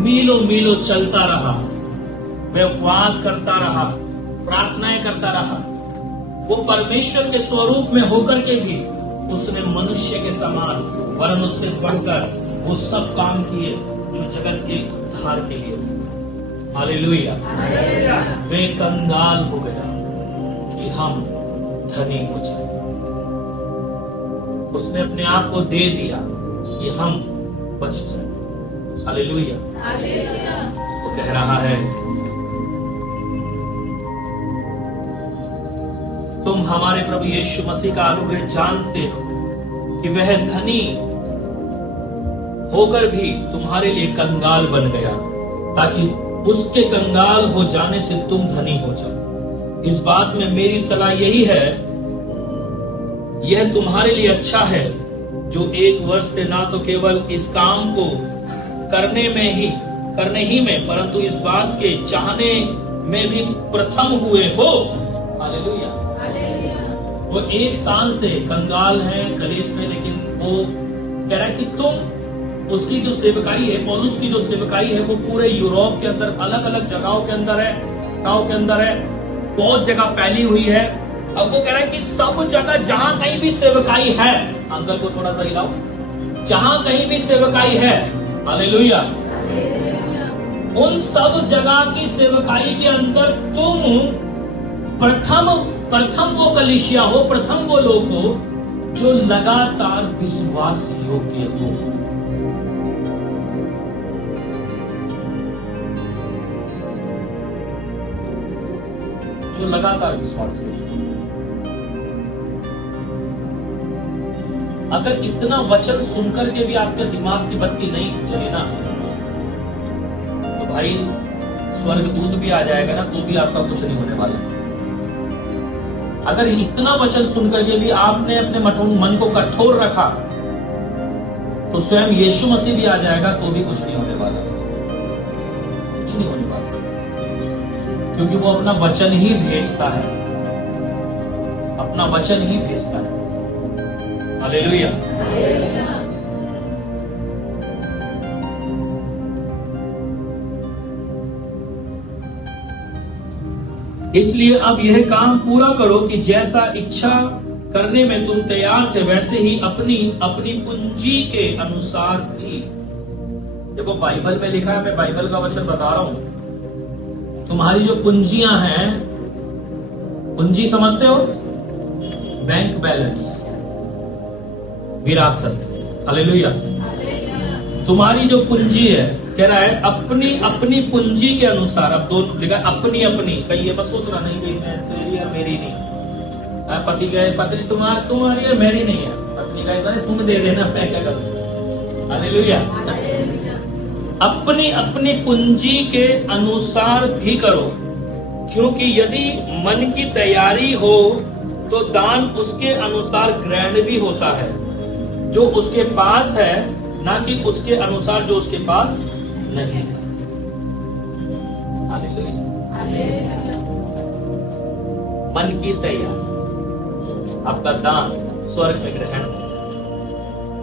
मीलों मीलों चलता रहा, वह उपवास करता रहा, प्रार्थनाएं करता रहा। वो परमेश्वर के स्वरूप में होकर के भी उसने मनुष्य के समान वरन उससे बढ़कर वो सब काम किए जो जगत के उद्धार के लिए। हालेलुया। वे कंगाल हो गया कि हम धनी हो जाए। उसने अपने आप को दे दिया कि हम बच जाए। हालेलुया। वो कह रहा है, तुम हमारे प्रभु यीशु मसीह का अनुग्रह जानते हो कि वह धनी होकर भी तुम्हारे लिए कंगाल बन गया, ताकि उसके कंगाल हो जाने से तुम धनी हो जाओ। इस बात में मेरी सलाह यही है, यह तुम्हारे लिए अच्छा है जो 1 वर्ष से ना तो केवल इस काम को करने ही में परंतु इस बात के चाहने में भी प्रथम हुए हो। हालेलुया। वो 1 साल से कंगाल है कलेश में, लेकिन वो कह रहा है कि तुम उसकी जो सेवकाई है, पौलुस की जो सेवकाई है, वो पूरे यूरोप के अंदर अलग अलग जगहों के अंदर है, बहुत जगह फैली हुई है। अब वो कह रहा है कि सब जगह जहां कहीं भी सेवकाई है, अंदर को थोड़ा सा हिलाओ, जहां कहीं भी सेवकाई है, हालेलुया, उन सब जगह की सेवकाई के अंदर तुम प्रथम वो कलीसिया हो, प्रथम वो लोग हो जो लगातार विश्वास योग्य हो। जो लगातार विश्वास योग्य। अगर इतना वचन सुनकर के भी आपके दिमाग की बत्ती नहीं जले ना, तो भाई स्वर्गदूत भी आ जाएगा ना, तो भी आपका कुछ नहीं होने वाला। अगर इतना वचन सुनकर के भी आपने अपने मन को कठोर रखा, तो स्वयं यीशु मसीह भी आ जाएगा, तो भी कुछ नहीं होने वाला, कुछ नहीं होने वाला, क्योंकि वो अपना वचन ही भेजता है, अपना वचन ही भेजता है। हालेलुया। इसलिए अब यह काम पूरा करो कि जैसा इच्छा करने में तुम तैयार थे, वैसे ही अपनी अपनी पूंजी के अनुसार भी। देखो बाइबल में लिखा है, मैं बाइबल का वचन बता रहा हूं। तुम्हारी जो पूंजियां हैं, पूंजी समझते हो? बैंक बैलेंस, विरासत। हालेलुया। तुम्हारी जो पूंजी है, कह रहा है अपनी अपनी पूंजी के अनुसार। अब 2 लिखा अपनी अपनी, कहीं ये बस सोच रहा नहीं, मैं तेरी और मेरी नहीं। पति कहे पत्नी तुम्हारी और मेरी नहीं है, पत्नी कहे तुम दे देना, मैं क्या करूं। हालेलुया। अपनी अपनी पूंजी के अनुसार भी करो, क्योंकि यदि मन की तैयारी हो तो दान उसके अनुसार ग्रहण भी होता है, जो उसके पास है, ना कि उसके अनुसार जो उसके पास नहीं। मन की तैयारी, आपका दान स्वर्ग में ग्रहण हो।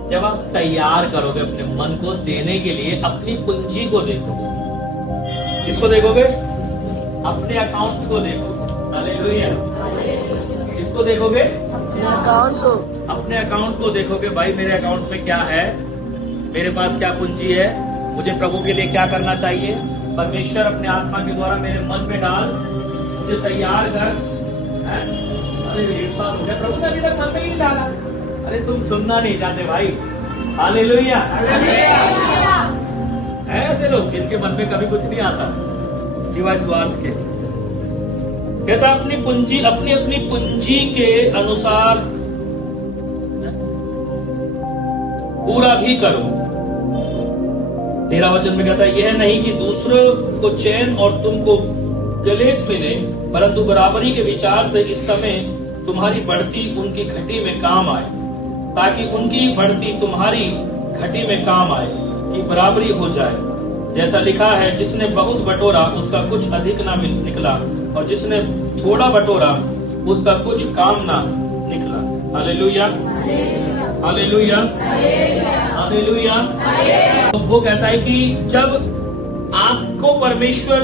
जब आप तैयार करोगे अपने मन को देने के लिए, अपनी पूंजी को देखोगे। किसको देखोगे? अपने अकाउंट को देखोगे। हालेलुया। किसको देखोगे? अकाउंट को। अपने अकाउंट को देखोगे, भाई मेरे अकाउंट में क्या है, मेरे पास क्या पूंजी है, मुझे प्रभु के लिए क्या करना चाहिए। परमेश्वर अपने आत्मा के द्वारा मेरे मन में डाल, मुझे तैयार कर। अरे 1 साल हो गया, प्रभु ने अभी तक मन में ही नहीं डाला। अरे तुम सुनना नहीं चाहते भाई। हालेलुया। ऐसे लोग जिनके मन में कभी कुछ नहीं आता सिवाय स्वार्थ के, कहता अपनी अपनी पूंजी के अनुसार पूरा भी करो। 13 वचन में कहता है यह नहीं कि दूसरों को चैन और तुमको क्लेश मिले, परंतु बराबरी के विचार से इस समय तुम्हारी बढ़ती उनकी घटी में काम आए, ताकि उनकी बढ़ती तुम्हारी घटी में काम आए, कि बराबरी हो जाए। जैसा लिखा है, जिसने बहुत बटोरा उसका कुछ अधिक ना निकला, और जिसने थोड़ा बटोरा उसका कुछ काम ना निकला। Hallelujah, hallelujah, hallelujah. तो वो कहता है कि जब आपको परमेश्वर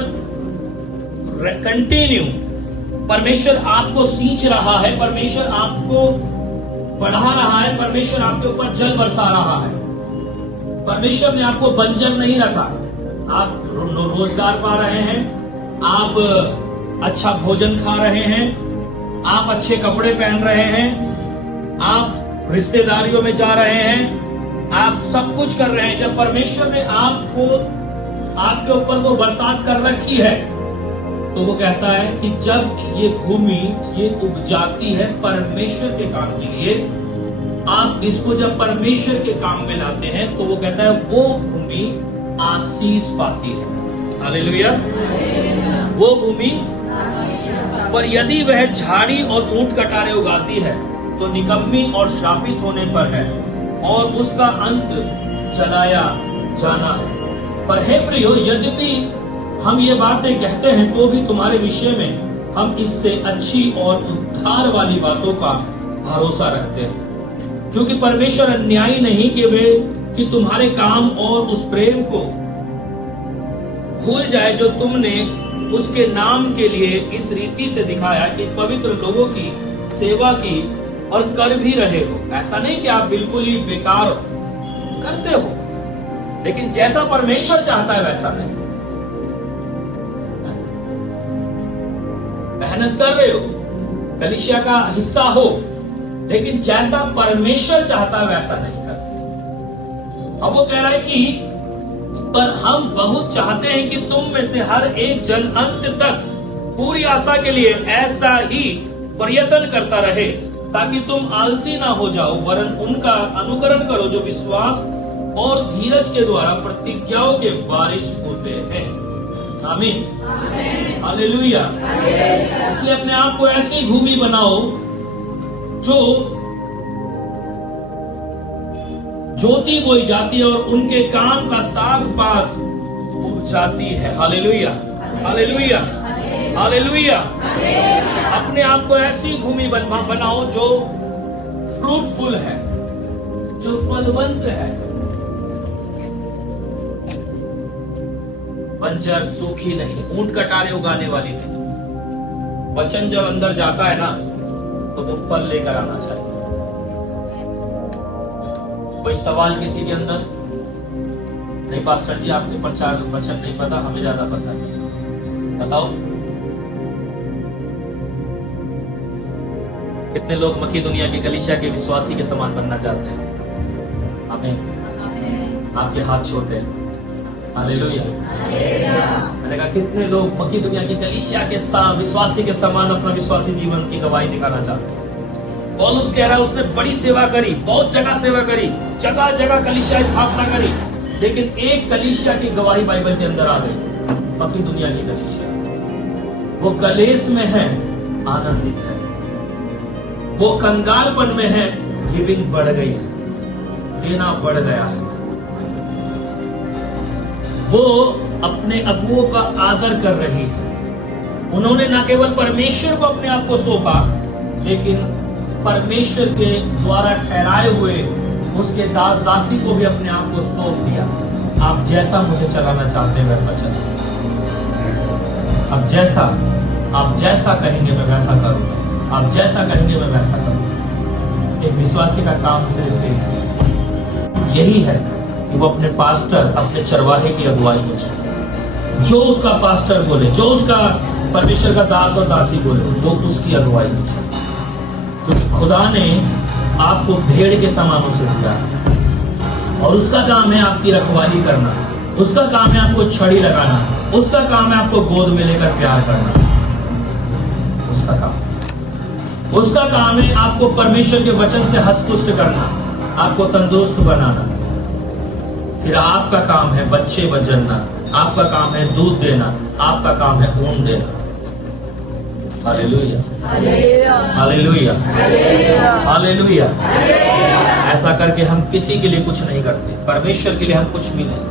परमेश्वर आपको सींच रहा है, परमेश्वर आपको बढ़ा रहा है, परमेश्वर आपके ऊपर जल बरसा रहा है, परमेश्वर ने आपको बंजर नहीं रखा। आप रोजगार पा रहे हैं, आप अच्छा भोजन खा रहे हैं, आप अच्छे कपड़े पहन रहे हैं, आप रिश्तेदारियों में जा रहे हैं, आप सब कुछ कर रहे हैं। जब परमेश्वर ने आपके ऊपर वो बरसात कर रखी है, तो वो कहता है कि जब ये भूमि ये उग जाती है परमेश्वर के काम के लिए, आप इसको जब परमेश्वर के काम में लाते हैं, तो वो कहता है वो भूमि आशीष पाती है। हालेलुया, वो भूमि पर यदि वह झाड़ी और ऊंट कटारे उगाती है, तो निकम्मी और श्रापित होने पर है, और उसका अंत जलाया जाना है। पर हे प्रियो, यद्यपि हम ये बातें कहते हैं, तो भी तुम्हारे विषय में हम इससे अच्छी और उद्धार वाली बातों का भरोसा रखते हैं, क्योंकि परमेश्वर अन्यायी नहीं कि तुम्हारे काम और उस प्रेम को भूल जाए जो तुमने उसके नाम के लिए इस रीति से दिखाया कि पवित्र लोगों की सेवा की और कर भी रहे हो। ऐसा नहीं कि आप बिल्कुल ही बेकार करते हो, लेकिन जैसा परमेश्वर चाहता है वैसा नहीं। मेहनत कर रहे हो, कलीसिया का हिस्सा हो, लेकिन जैसा परमेश्वर चाहता है वैसा नहीं करते। अब वो कह रहा है कि पर हम बहुत चाहते हैं कि तुम में से हर एक जन अंत तक पूरी आशा के लिए ऐसा ही प्रयत्न करता रहे, ताकि तुम आलसी ना हो जाओ, वरन उनका अनुकरण करो जो विश्वास और धीरज के द्वारा प्रतिज्ञाओं के वारिस होते हैं। आमीन, हालेलुया। इसलिए अपने आप को ऐसी भूमि बनाओ जो ज्योति बोई जाती है और उनके काम का साग पात उग जाती है। Hallelujah, hallelujah, hallelujah. अपने आप को ऐसी भूमि बनाओ जो फ्रूटफुल है, जो फलवंत है, बंजर सूखी नहीं, ऊंट कटारे उगाने वाली नहीं। वचन जब अंदर जाता है ना, तो वो फल लेकर आना चाहिए। कोई सवाल किसी के अंदर? नहीं पास्टर जी, आपके प्रचार वचन नहीं पता, हमें ज्यादा पता है, बताओ। कितने लोग मक्की दुनिया की कलीसिया के विश्वासी के समान बनना चाहते हैं? आमीन। आपके हाथ छोटे हैं। हालेलुया। मैंने कहा कितने लोग मक्की दुनिया की कलीसिया के विश्वासी के समान अपना विश्वासी जीवन की गवाही दिखाना चाहते हैं। पौलुस कह रहा है उसने बड़ी सेवा करी, बहुत जगह सेवा करी, जगह जगह कलीसिया स्थापना करी, लेकिन एक कलीसिया की गवाही बाइबल के अंदर आ गई, मक्की दुनिया की कलीसिया। वो कलेश में है, आनंदित है। वो कंगालपन में है, गिविंग बढ़ गई है, देना बढ़ गया है। वो अपने अगुओं का आदर कर रही है। उन्होंने न केवल परमेश्वर को अपने आप को सौंपा, लेकिन परमेश्वर के द्वारा ठहराए हुए उसके दास दासी को भी अपने आप को सौंप दिया। आप जैसा मुझे चलाना चाहते हैं वैसा चलाओ, आप जैसा कहेंगे मैं वैसा करूंगा, आप जैसा कहेंगे मैं वैसा करूंगा। एक विश्वासी का काम सिर्फ यही है कि वो अपने पास्टर, अपने चरवाहे की अगुवाई में चले। जो उसका पास्टर बोले, जो उसका परमेश्वर का दास और दासी बोले, वो उसकी अगुवाई में चले। क्योंकि खुदा ने आपको भेड़ के समान उसे दिया है, और उसका काम है आपकी रखवाली करना, उसका काम है आपको छड़ी लगाना, उसका काम है आपको गोद में लेकर प्यार करना। उसका काम है आपको परमेश्वर के वचन से हस्तपुष्ट करना, आपको तंदुरुस्त बनाना। फिर आपका काम है बच्चे बचना, आपका काम है दूध देना, आपका काम है ऊन देना। Hallelujah, hallelujah, hallelujah. ऐसा करके हम किसी के लिए कुछ नहीं करते, परमेश्वर के लिए हम कुछ भी नहीं,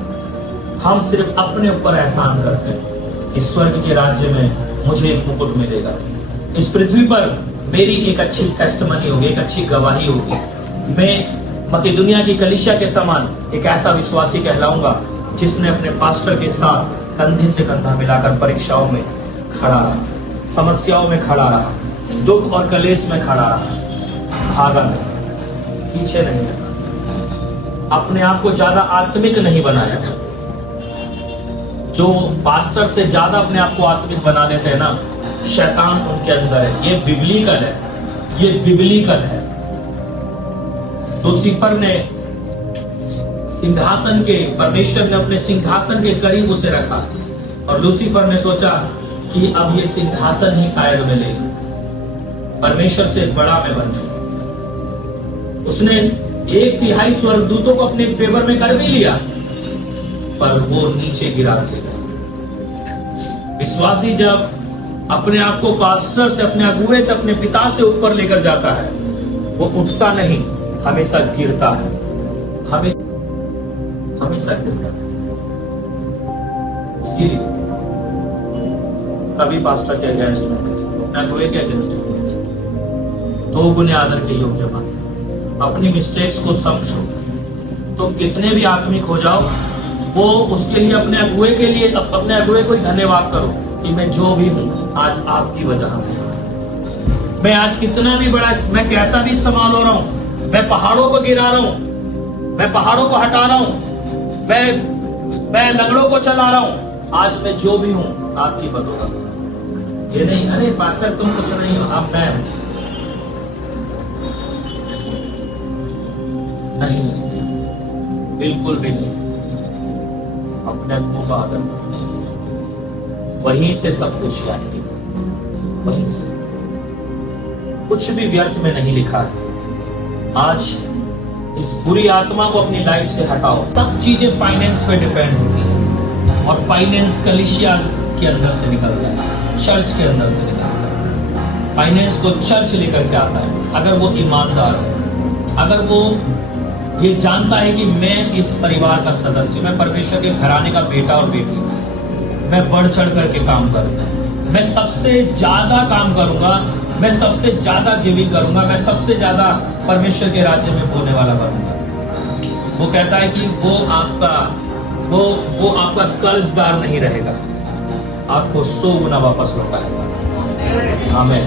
हम सिर्फ अपने ऊपर एहसान करते हैं कि स्वर्ग के राज्य में मुझे एक मुकुट मिलेगा, इस पृथ्वी पर मेरी एक अच्छी टेस्टमनी होगी, एक अच्छी गवाही होगी, मैं मकेदुनिया की कलीसिया के समान एक ऐसा विश्वासी कहलाऊंगा जिसने अपने पास्टर के साथ कंधे से कंधा मिलाकर परीक्षाओं में खड़ा रहा, समस्याओं में खड़ा रहा, दुख और कलेश में खड़ा रहा, भागा नहीं, पीछे नहीं रहा, अपने आप को ज्यादा आत्मिक नहीं बनाया। जो पास्टर से ज्यादा अपने आप को आत्मिक बना लेते हैं ना, शैतान उनके अंदर है। ये बिब्लिकल है, ये बिब्लिकल है। लूसीफर ने सिंहासन के, परमेश्वर ने अपने सिंहासन के करीब उसे रखा और लूसीफर ने सोचा कि अब ये सिंहासन ही शायद मिलेगा, परमेश्वर से बड़ा मैं बन चुका। उसने 1/3 स्वर्गदूतों को अपने फेवर में कर भी लिया, पर वो नीचे गिरा दिया। विश्वासी जब अपने आप को पास्टर से, अपने अगुवे से, अपने पिता से ऊपर लेकर जाता है, वो उठता नहीं, हमेशा गिरता है, हमेशा गिरता है। इसीलिए कभी पास्टर के अगेंस्ट में, अगुवे के अगेंस्ट में 2 गुने आदर के योग्य बनो। अपनी मिस्टेक्स को समझो। तो कितने भी आत्मिक हो जाओ, वो उसके लिए, अपने अगुवे के लिए, अपने अगुवे को ही धन्यवाद करो कि मैं जो भी हूं आज आपकी वजह से, मैं आज कितना भी बड़ा, मैं कैसा भी इस्तेमाल हो रहा हूं, मैं पहाड़ों को गिरा रहा हूं, मैं पहाड़ों को हटा रहा हूं, मैं लंगड़ों को चला रहा हूं, आज मैं जो भी हूं आपकी बदौलत। ये नहीं अरे पास्टर तुम कुछ नहीं हो, अब मैं नहीं, बिल्कुल भी नहीं। अपने अगुओं का आदर करो, वहीं से सब कुछ आएगी, वहीं से। कुछ भी व्यर्थ में नहीं लिखा है। आज इस बुरी आत्मा को अपनी लाइफ से हटाओ। सब चीजें फाइनेंस पे डिपेंड होती है और फाइनेंस कलीसिया के अंदर से निकलता है, चर्च के अंदर से निकलता है। फाइनेंस को चर्च लेकर के आता है। अगर वो ईमानदार हो, अगर वो ये जानता है कि मैं इस परिवार का सदस्य, मैं परमेश्वर के घराने का बेटा और बेटी, मैं बढ़ चढ़ करके काम करूंगा, मैं सबसे ज्यादा काम करूंगा, मैं सबसे ज्यादा गिविंग करूंगा, मैं सबसे ज्यादा परमेश्वर के राज्य में बोलने वाला बनूंगा। वो कहता है कि वो आपका कर्जदार नहीं रहेगा, आपको 100 गुना वापस लौटाएगा। आमीन।